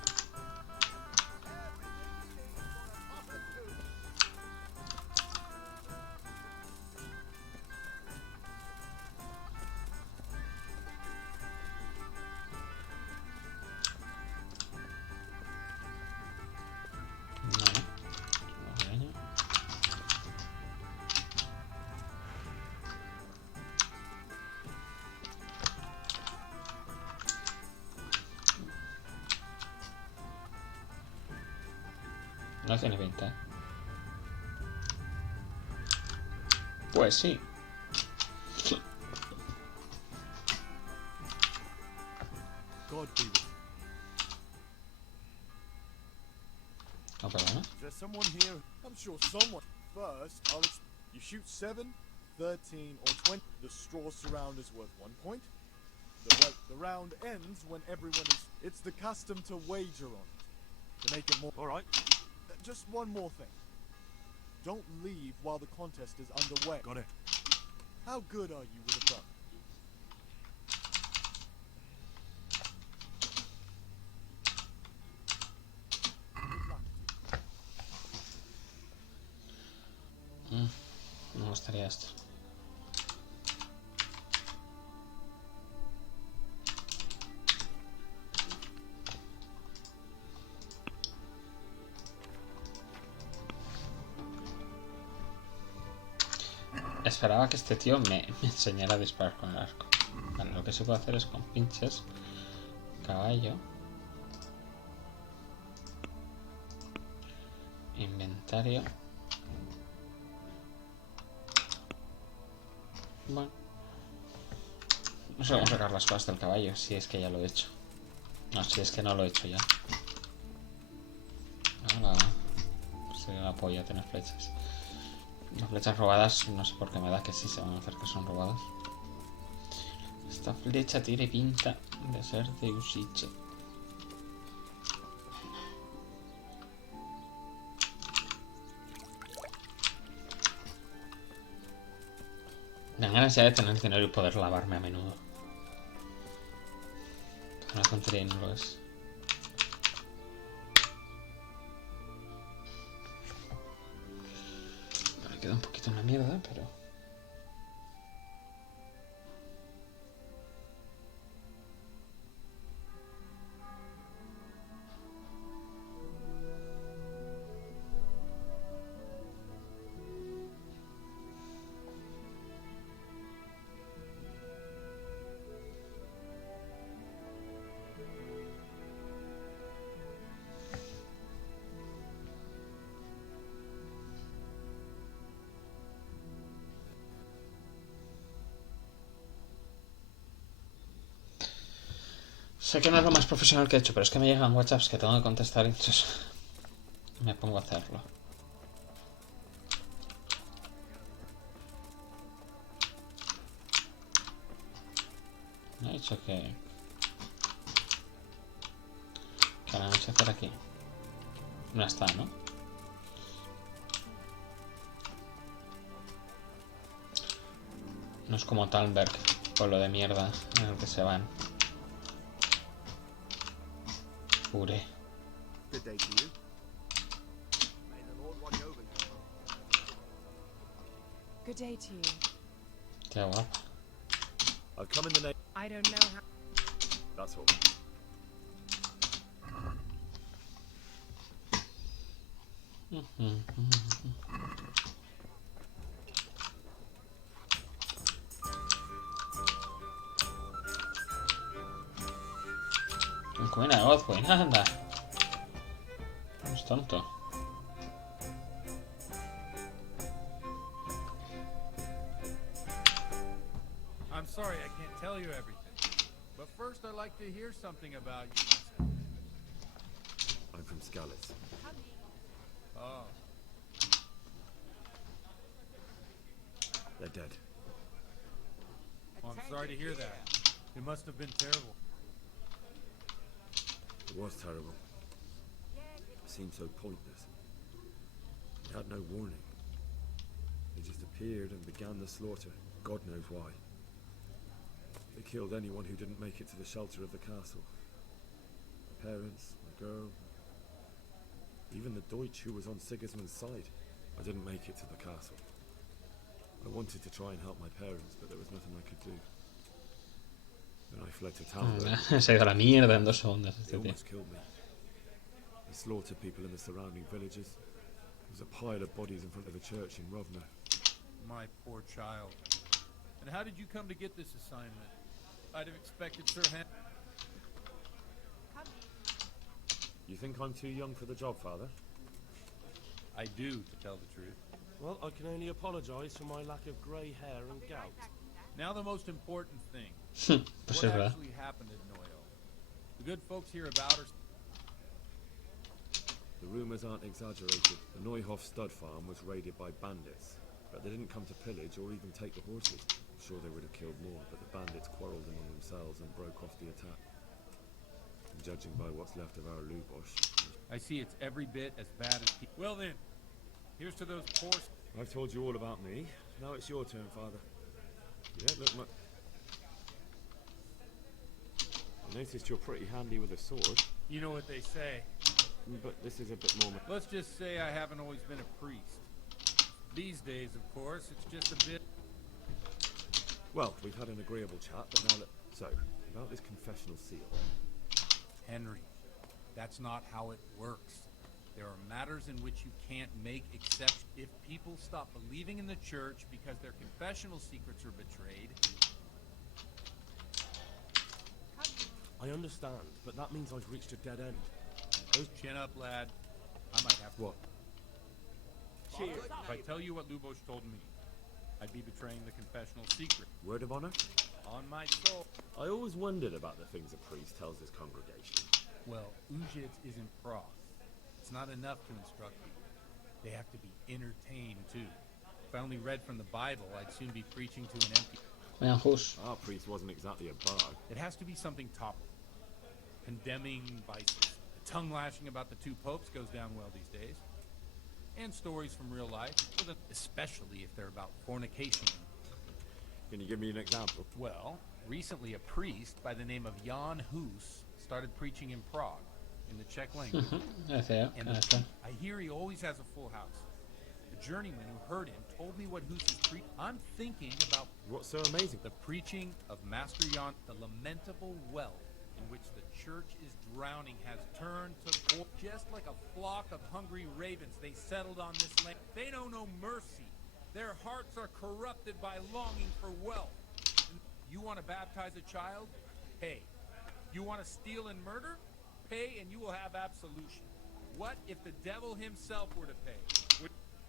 No tiene pinta, Pues sí. God be with you. No, perdona. Is there someone here? I'm sure someone. First, you shoot 7, 13, or 20. The straw surround is worth 1 point. The round ends when everyone is... It's the custom to wager on it. To make it more... All right. Just one more thing. Don't leave while the contest is underway. Got it. How good are you with a bow? Me gustaría esto. Esperaba que este tío me enseñara a disparar con el arco. Vale, lo que se puede hacer es con pinches. Caballo. Inventario. Bueno. No sé cómo sacar las cosas del caballo, si es que ya lo he hecho. No, si es que no lo he hecho ya. Ahora sería la polla tener flechas. Las flechas robadas, no sé por qué me da que sí se van a hacer que son robadas. Esta flecha tiene pinta de ser de Usiche. Me dan ganas ya de tener dinero y poder lavarme a menudo. Una tontería y no lo es. Me queda un poquito una mierda, pero... Sé que no es lo más profesional que he hecho, pero es que me llegan WhatsApps que tengo que contestar y entonces me pongo a hacerlo. Me ha dicho que... ¿Qué van a hacer aquí? No está, ¿no? No es como Talberg, pueblo de mierda en el que se van. Pure. Good day to you. May the Lord watch over you. Good day to you. Qué guapa. I've come in the name. I don't know how. That's all. Come una voz, pues anda. No es tonto. I'm sorry I can't tell you everything. But first I'd like to hear something about you, my son. I'm from Skalitz. Oh. They're dead. Well, I'm sorry to hear that. It must have been terrible. It was terrible. It seemed so pointless. They had no warning. They just appeared and began the slaughter. God knows why. They killed anyone who didn't make it to the shelter of the castle. My parents, my girl, even the Deutsch who was on Sigismund's side. I didn't make it to the castle. I wanted to try and help my parents, but there was nothing I could do. Then I fled to Talberg. Se ha ido a la mierda en 2 segundos. They almost killed me. They slaughtered people in the surrounding villages. There was a pile of bodies in front of the church in Rovno. My poor child. And how did you come to get this assignment? I'd have expected Sir Hen... You think I'm too young for the job, Father? I do, to tell the truth. Well, I can only apologize for my lack of grey hair and gout. Now the most important thing. Pues What es verdad. actually happened at Noyo? The good folks here about are... The rumours aren't exaggerated. The Neuhof stud farm was raided by bandits, but they didn't come to pillage or even take the horses. I'm sure they would have killed more, but the bandits quarrelled among themselves and broke off the attack. And judging by what's left of our Lubosh, I see it's every bit as bad as... Well then, here's to those poor... I've told you all about me. Now it's your turn, Father. You don't look much... I noticed you're pretty handy with a sword. You know what they say. But this is a bit more... Let's just say I haven't always been a priest. These days, of course, it's just a bit... Well, we've had an agreeable chat, but now let... So, about this confessional seal. Henry, that's not how it works. There are matters in which you can't make exceptions. If people stop believing in the church because their confessional secrets are betrayed... I understand, but that means I've reached a dead end. Chin up, lad. I might have to... What? Cheers. If I tell you what Lubosh told me, I'd be betraying the confessional secret. Word of honor? On my soul. I always wondered about the things a priest tells his congregation. Well, Ujits isn't prof. It's not enough to instruct people. They have to be entertained, too. If I only read from the Bible, I'd soon be preaching to an empty... Man, who's? Our priest wasn't exactly a bard. It has to be something topical. Condemning vices. Tongue lashing about the two popes goes down well these days. And stories from real life, especially if they're about fornication. Can you give me an example? Well, recently a priest by the name of Jan Hus started preaching in Prague, in the Czech language. I hear he always has a full house. The journeyman who heard him told me what Hus is preaching. I'm thinking about what's so amazing? The preaching of Master Jan, the lamentable wealth in which the church is drowning has turned to just like a flock of hungry ravens. They settled on this land. They know no mercy. Their hearts are corrupted by longing for wealth. You want to baptize a child? Pay. You want to steal and murder? Pay and you will have absolution. What if the devil himself were to pay?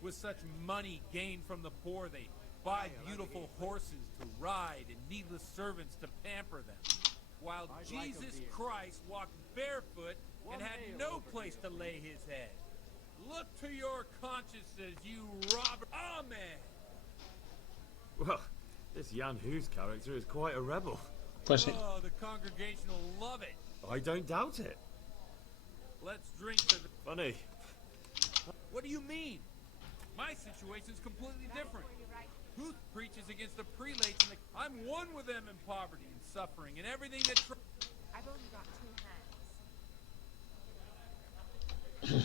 With such money gained from the poor, they buy beautiful horses to ride and needless servants to pamper them. While Jesus Christ walked barefoot and had no place to lay his head. Look to your consciences, you robber. Amen. Well, this Jan Hus character is quite a rebel. Pues sí. Oh, the congregation will love it. I don't doubt it. Let's drink to the... Funny. What do you mean? My situation's completely different. Huth preaches against the prelates and I'm one with them in poverty and suffering and everything that... I've only got 2 hands.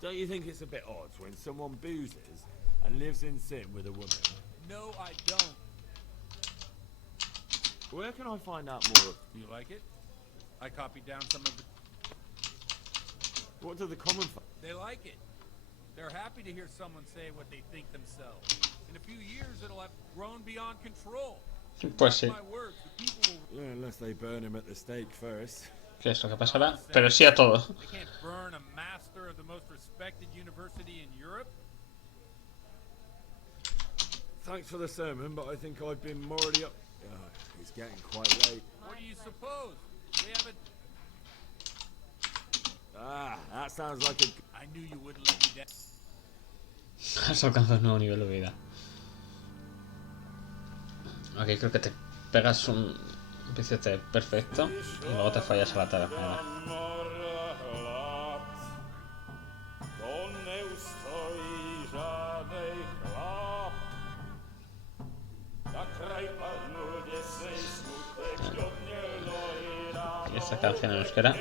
Don't you think it's a bit odd when someone boozes and lives in sin with a woman? No, I don't. Where can I find out more of... You like it? I copied down some of the... What do the common... They like it. They're happy to hear someone say what they think themselves. In a few years, it'll have grown beyond control. Pues sí. My words, the people will... Yeah, unless they burn him at the stake first. ¿Qué es lo que pasará? Pero sí a todo. They can't burn a master of the most respected university in Europe. Thanks for the sermon, but I think I've been morally up... Oh, it's getting quite late. What do you suppose? They have a... Ah, that sounds like a... I knew you wouldn't let me down. Has alcanzado un nuevo nivel de vida. Ok, creo que te pegas un picete perfecto y luego te fallas a la tercera. Y esta canción en euskera.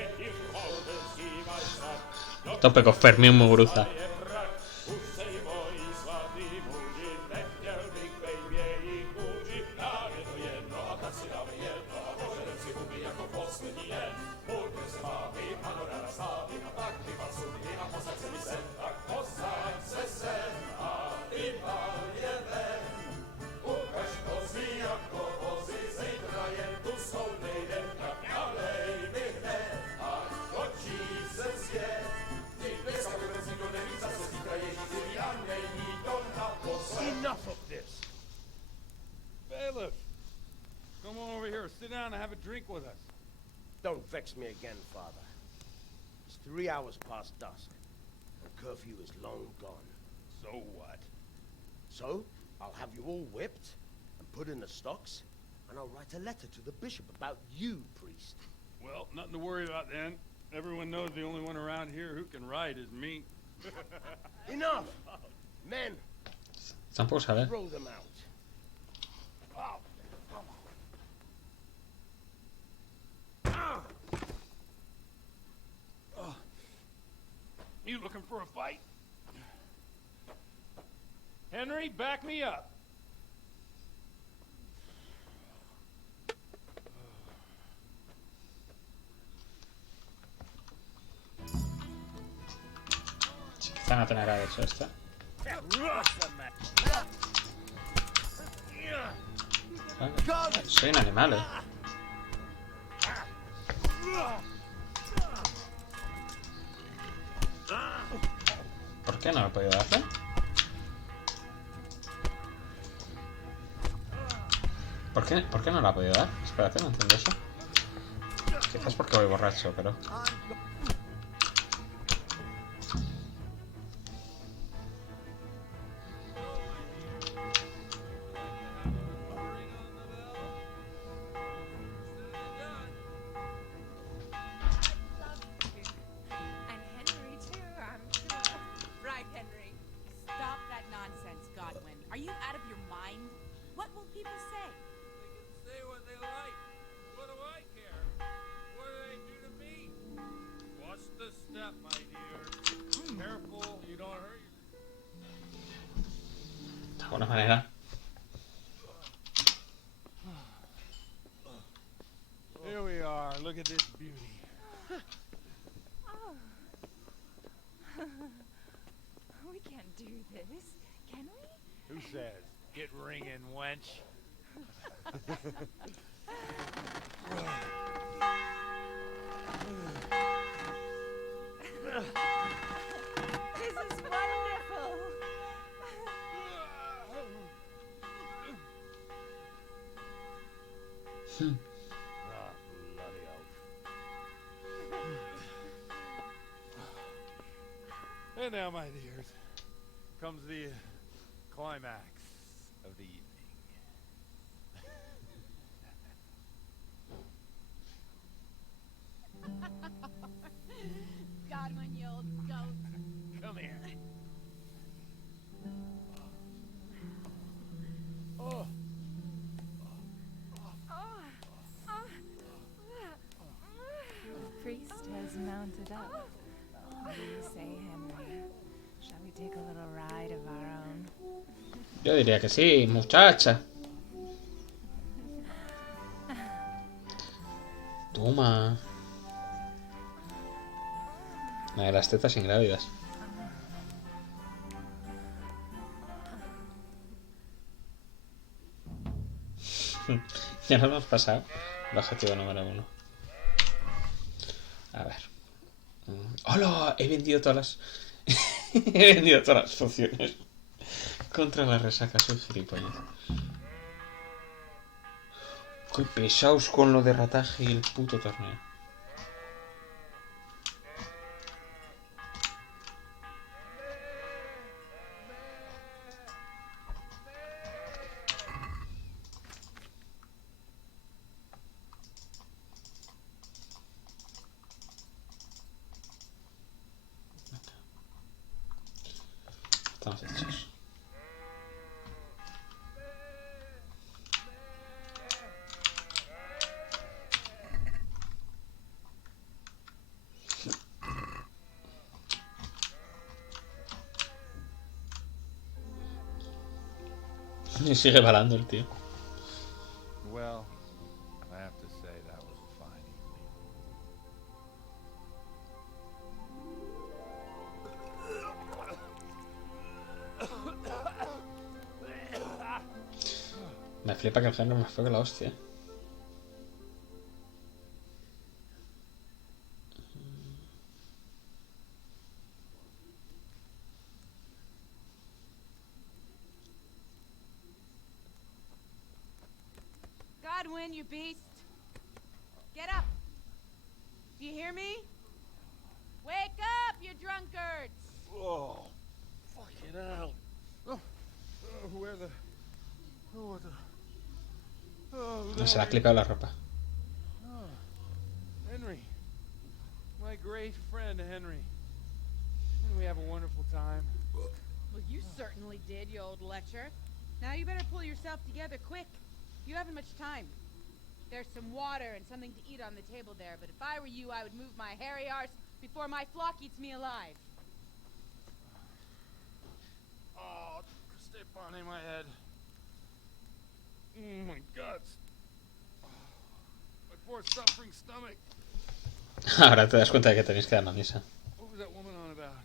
Tope con Fermín Muguruza. Enough of this. Bailiff, come on over here. Sit down and have a drink with us. Don't vex me again, Father. It's 3 hours past dusk, and curfew is long gone. So what? So, I'll have you all whipped and put in the stocks, and I'll write a letter to the bishop about you, priest. Well, nothing to worry about then. Everyone knows the only one around here who can write is me. Enough! Men, Tampoco sabe. throw them out. Oh, you looking for a fight? Henry, back me up. Van a tener que haber hecho esto. Soy un animal, ¿Por qué no lo he podido hacer? ¿Por qué no lo ha podido dar? Espérate, no entiendo eso. Quizás porque voy borracho, pero... alguna manera. Here we are. Look at this beauty. Oh. We can't do this, can we? Who says? Get ringing, wench. This is wonderful. Ah, bloody hell. And now, my dears, comes the climax of the evening. Godwin, you old goat. Come here. Oh. The priest has mounted up. What do you say, Henry? Shall we take a little ride of our own? Yo diría que sí, muchacha. Toma. La de las tetas ingrávidas. Ya nos hemos pasado el objetivo número 1. A ver. ¡Hola! He vendido todas las... He vendido todas las pociones. Contra la resaca, soy gilipollas. Qué pesaos con lo de rataje y el puto torneo. Estamos hechos. Y sigue balando el tío. Well, I have to say that was a fine Me flipa que el género me fue que la hostia. Godwin, you beast! Get up! Do you hear me? Wake up, you drunkards! Oh, fucking hell. Where the... Oh, what the... Oh, No se le ha clipado la ropa. Oh, Henry. My great friend, Henry. Didn't we have a wonderful time? Well, you certainly did, you old lecher. Now you better pull yourself together quick. You haven't much time. There's some water and something to eat on the table there, but if I were you, I would move my hairy arse before my flock eats me alive. Oh, step on in my head. Oh, my guts. My poor suffering stomach. Ahora te das cuenta de que tenéis que dar la misa. What was that woman on about?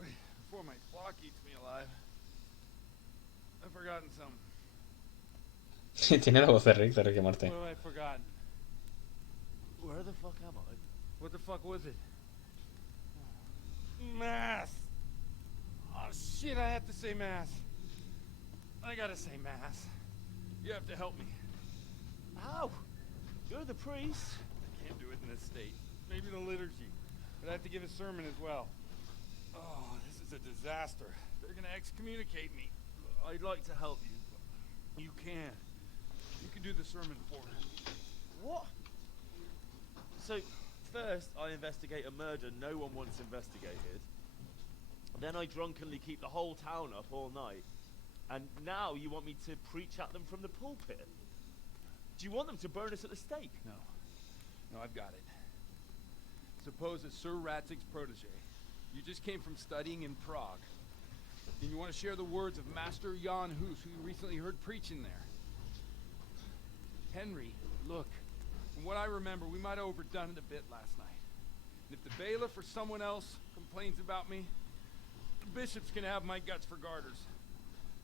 Wait, before my flock eats me alive. I've forgotten something. Tiene la voz de Rick y Morty. What have I forgotten? Where the fuck am I? What the fuck was it? Mass! Oh shit, I have to say mass. I gotta say mass. You have to help me. How? You're the priest. I can't do it in this state. Maybe the liturgy. But I have to give a sermon as well. Oh, this is a disaster. They're gonna excommunicate me. I'd like to help you. You can. You can do the sermon for me. What? So, first I investigate a murder no one wants investigated. Then I drunkenly keep the whole town up all night. And now you want me to preach at them from the pulpit? Do you want them to burn us at the stake? No. No, I've got it. Suppose that Sir Ratzig's protege. You just came from studying in Prague. And you want to share the words of Master Jan Hus, who you recently heard preaching there. Henry, look, from what I remember, we might have overdone it a bit last night. And if the bailiff or someone else complains about me, the bishops can have my guts for garters.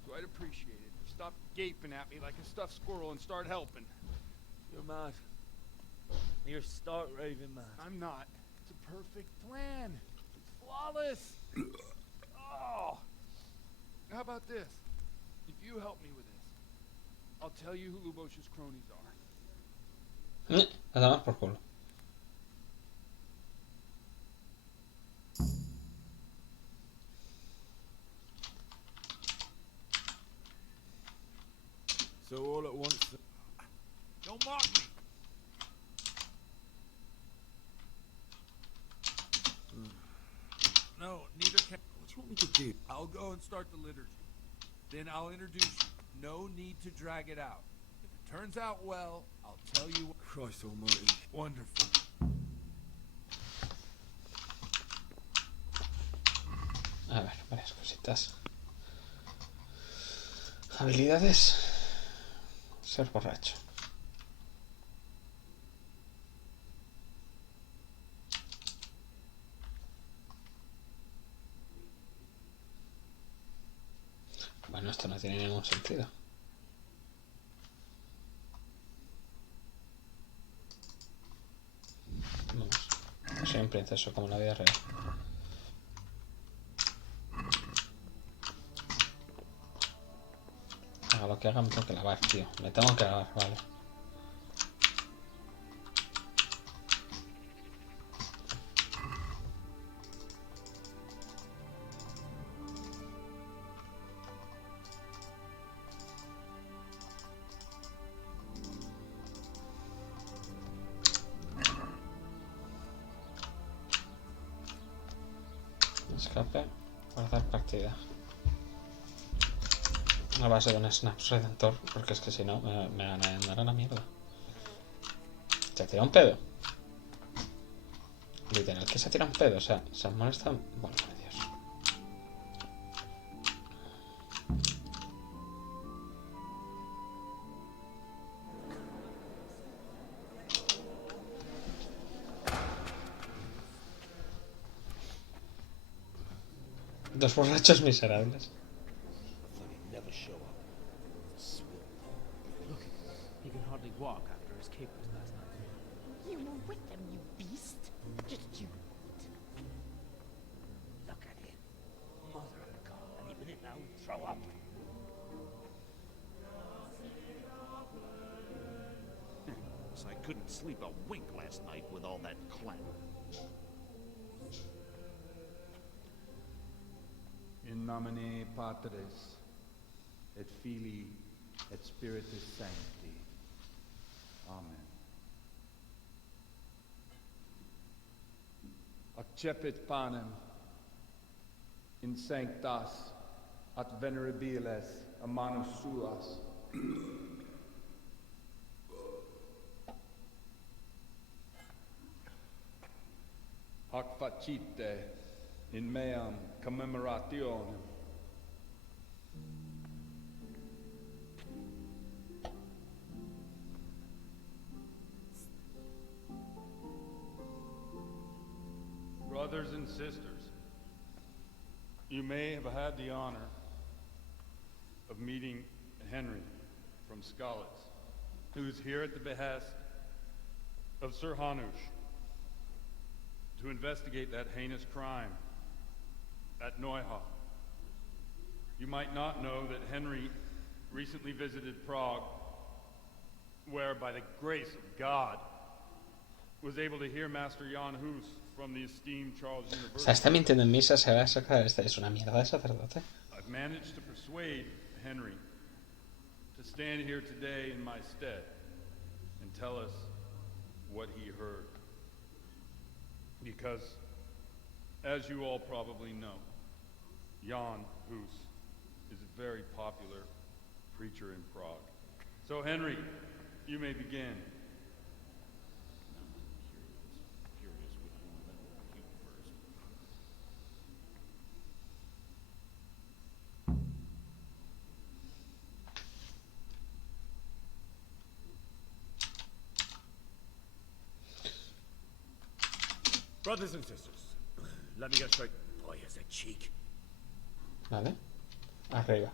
So I'd appreciate it. Stop gaping at me like a stuffed squirrel and start helping. You're mad. You're stark raving mad. I'm not. It's a perfect plan. It's flawless. Oh. How about this? If you help me with this, I'll tell you who Lubosh's cronies are. A tomar por culo. So all at once... Don't mock me! No, neither can... What do you want me to do? I'll go and start the liturgy. Then I'll introduce you. No need to drag it out. If it turns out well, I'll tell you... Christ almighty. Wonderful. A ver, varias cositas. Habilidades. Ser borracho. Bueno, esto no tiene ningún sentido. Vamos. Soy un princeso como en la vida real. Haga lo que haga, me tengo que lavar, tío. Me tengo que lavar, vale. Escape, guardar partida. A base de un snaps redentor, porque es que si no me van a mandar a la mierda. Se tira un pedo. Literal que se tira un pedo, o sea, se molesta. Bueno, por Dios. Dos borrachos miserables. Look, he can hardly walk after his capers last night. You were with them, you beast. Just you. Look at him. Mother of God, any minute now, throw up. So I couldn't sleep a wink last night with all that clamor. In nomine Patris, et Filii, et Spiritus Sancti. Amen. Accepit panem in sanctas at venerabiles a manus suas. Hac facite in meam commemorationem. Brothers and sisters, you may have had the honor of meeting Henry from Skalitz, who is here at the behest of Sir Hanush to investigate that heinous crime at Neuhof. You might not know that Henry recently visited Prague, where by the grace of God was able to hear Master Jan Hus from the esteemed Charles O sea, University. está mintiendo en misa, se va a sacar. Es una mierda de sacerdote. I've managed to persuade Henry to stand here today in my stead and tell us what he heard. Because, as you all probably know, Jan Hus is a very popular preacher in Prague. So, Henry, you may begin. Curious which one of them will you first. Brothers and sisters, let me get straight. Boy has a cheek. Vale. Arriba.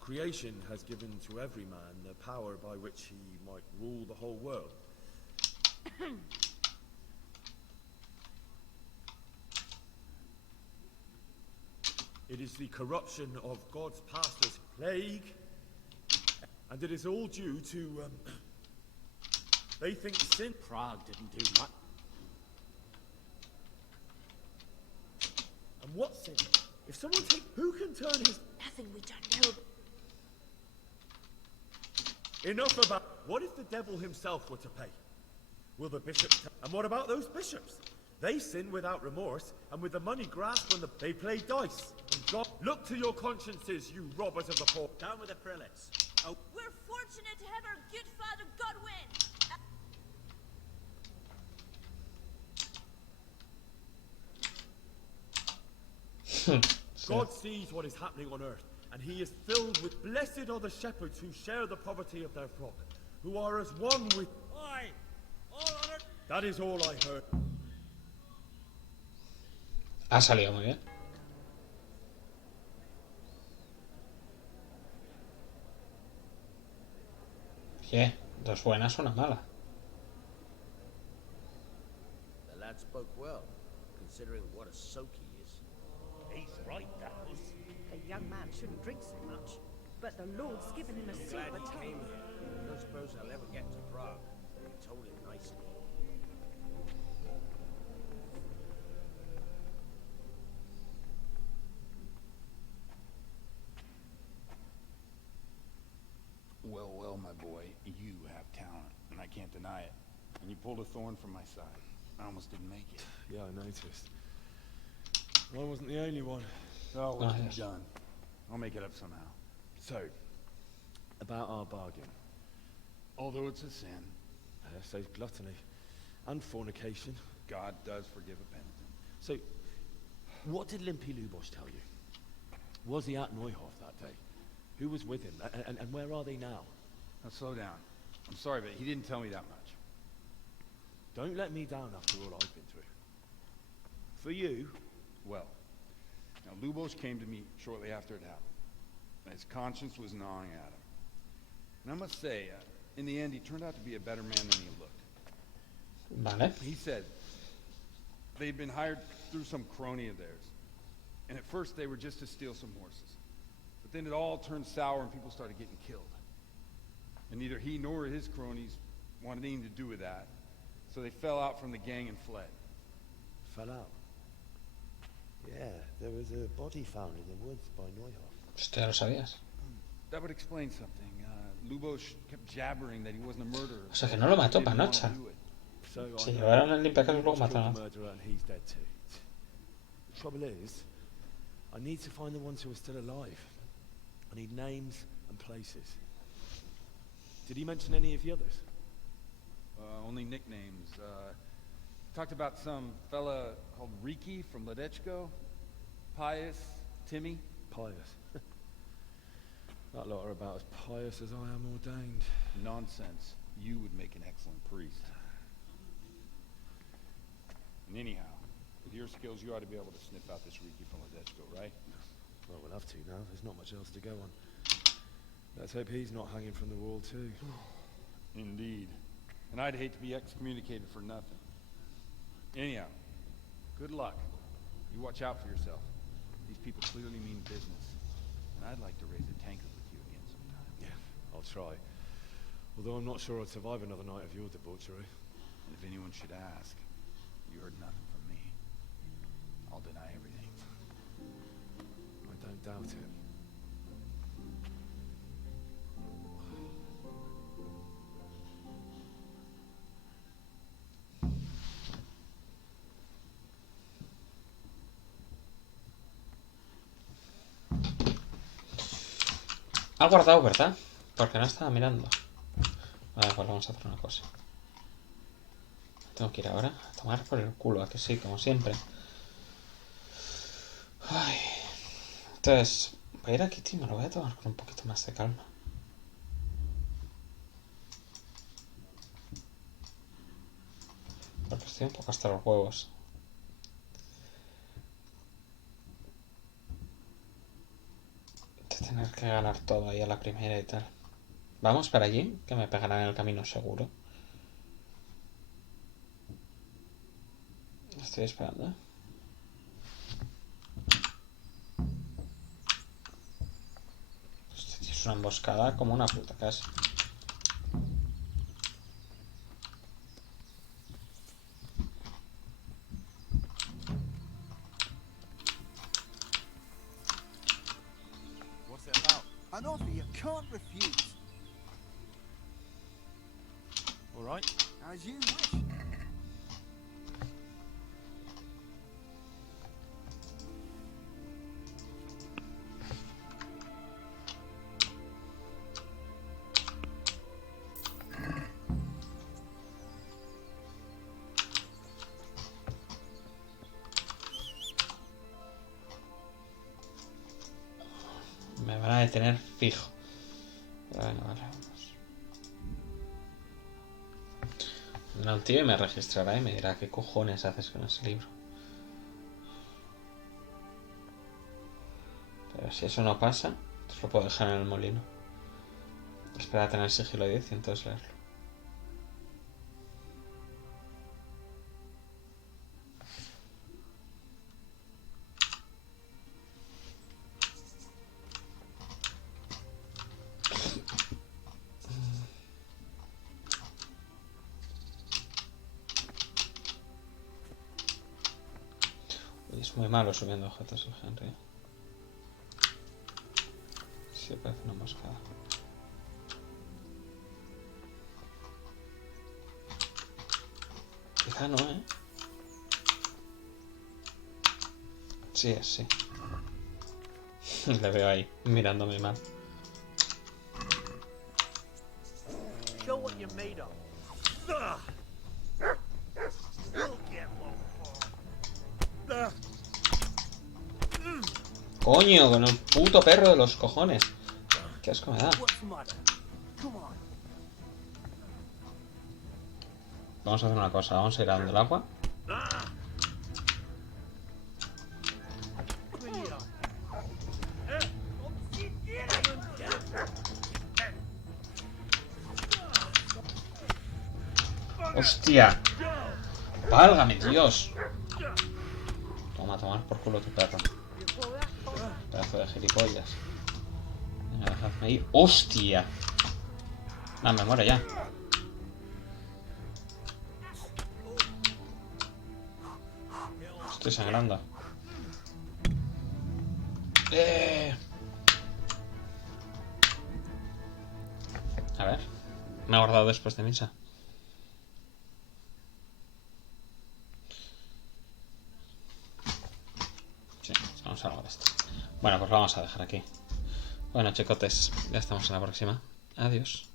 Creation has given to every man the power by which he might rule the whole world. It is the corruption of God's pastors, plague, and it is all due to, they think sin. Prague didn't do much. And what sin? If someone takes, who can turn his... Nothing we don't know. Enough about... What if the devil himself were to pay? Will the bishops... And what about those bishops? They sin without remorse, and with the money grasped when they play dice. And God, look to your consciences, you robbers of the poor. Down with the prelates. Oh. We're fortunate to have our good father Godwin. God sees what is happening on earth, and he is filled with blessed are the shepherds who share the poverty of their flock, who are as one with... Aye! All on it! That is all I heard. Ha salido muy bien. ¿Qué? Dos buenas, una mala. The lad spoke well, considering what a soak he is. He's right, Dallas. The young man shouldn't drink so much, but the Lord's given him a I'm silver glad he tongue. came here. I don't suppose I'll ever get to Prague. We told him nicely. Well, well, my boy, you have talent, and I can't deny it. And you pulled a thorn from my side. I almost didn't make it. Yeah, I noticed. I wasn't the only one. Oh, Oh, what's yes. done? I'll make it up somehow. So, about our bargain. Although it's a sin, So gluttony and fornication. God does forgive a penitent. So, what did Limpy Lubos tell you? Was he at Neuhof that day? Who was with him? And where are they now? Now slow down. I'm sorry, but he didn't tell me that much. Don't let me down after all I've been through. For you, Well, now Lubos came to me shortly after it happened. And his conscience was gnawing at him. And I must say, in the end, he turned out to be a better man than he looked. Vale. He said they'd been hired through some crony of theirs. And at first they were just to steal some horses. But then it all turned sour and people started getting killed. And neither he nor his cronies wanted anything to do with that. So they fell out from the gang and fled. Fell out? Yeah, there was a body found in the woods by Neuhof. Esto ya lo sabías. That would explain something. Lubos kept jabbering that he wasn't a murderer. O sea que no lo mató Didn't want Panocha. to do it. So Si I know llevaron el limpiacasos luego Lubos killed mataron. the murderer and he's dead too. The trouble is, I need to find the ones who are still alive. I need names and places. Did he mention any of the others? Only nicknames. Talked about some fella called Riki from Ledechko. Pius, Timmy. Pious. That lot are about as pious as I am ordained. Nonsense. You would make an excellent priest. And anyhow, with your skills, you ought to be able to sniff out this Riki from Ledechko, right? Well, we'll have to now. There's not much else to go on. Let's hope he's not hanging from the wall too. Indeed. And I'd hate to be excommunicated for nothing. Anyhow, good luck. You watch out for yourself. These people clearly mean business. And I'd like to raise a tankard with you again sometime. Yeah, I'll try. Although I'm not sure I'd survive another night of your debauchery. And if anyone should ask, you heard nothing from me. I'll deny everything. I don't doubt it. Ha guardado, ¿verdad? Porque no estaba mirando. Vale, pues vamos a hacer una cosa. Tengo que ir ahora a tomar por el culo, a que sí, como siempre. Ay. Entonces, voy a ir aquí, tío, me lo voy a tomar con un poquito más de calma. Estoy un poco hasta los huevos. De tener que ganar todo ahí a la primera y tal. Vamos para allí, que me pegarán en el camino seguro. Estoy esperando, ¿eh? Es una emboscada como una puta casi. What's it about? An offer you can't refuse. All right. As you wish. Me van a detener fijo. Pero bueno, vale, vamos. Vendrá un tío y me registrará y me dirá qué cojones haces con ese libro. Pero si eso no pasa, entonces lo puedo dejar en el molino. Espera a tener sigilo 10 y entonces leerlo. Uy, es muy malo subiendo objetos el Henry. Sí, parece una emboscada. Quizá no, ¿eh? Sí, sí. Le veo ahí, mirándome mal. Show what you're made of. You'll get one. Coño, con el puto perro de los cojones. Qué asco me da. Vamos a hacer una cosa, vamos a ir a donde el agua. ¡Hostia! ¡Válgame, Dios! Toma, tomar por culo tu perro. Pedazo de gilipollas. Venga, dejadme ir. ¡Hostia! No, me muero ya. Estoy sangrando. A ver. Me ha guardado después de misa. Sí, vamos a algo de esto. Bueno, pues lo vamos a dejar aquí. Bueno, chicotes, ya estamos en la próxima. Adiós.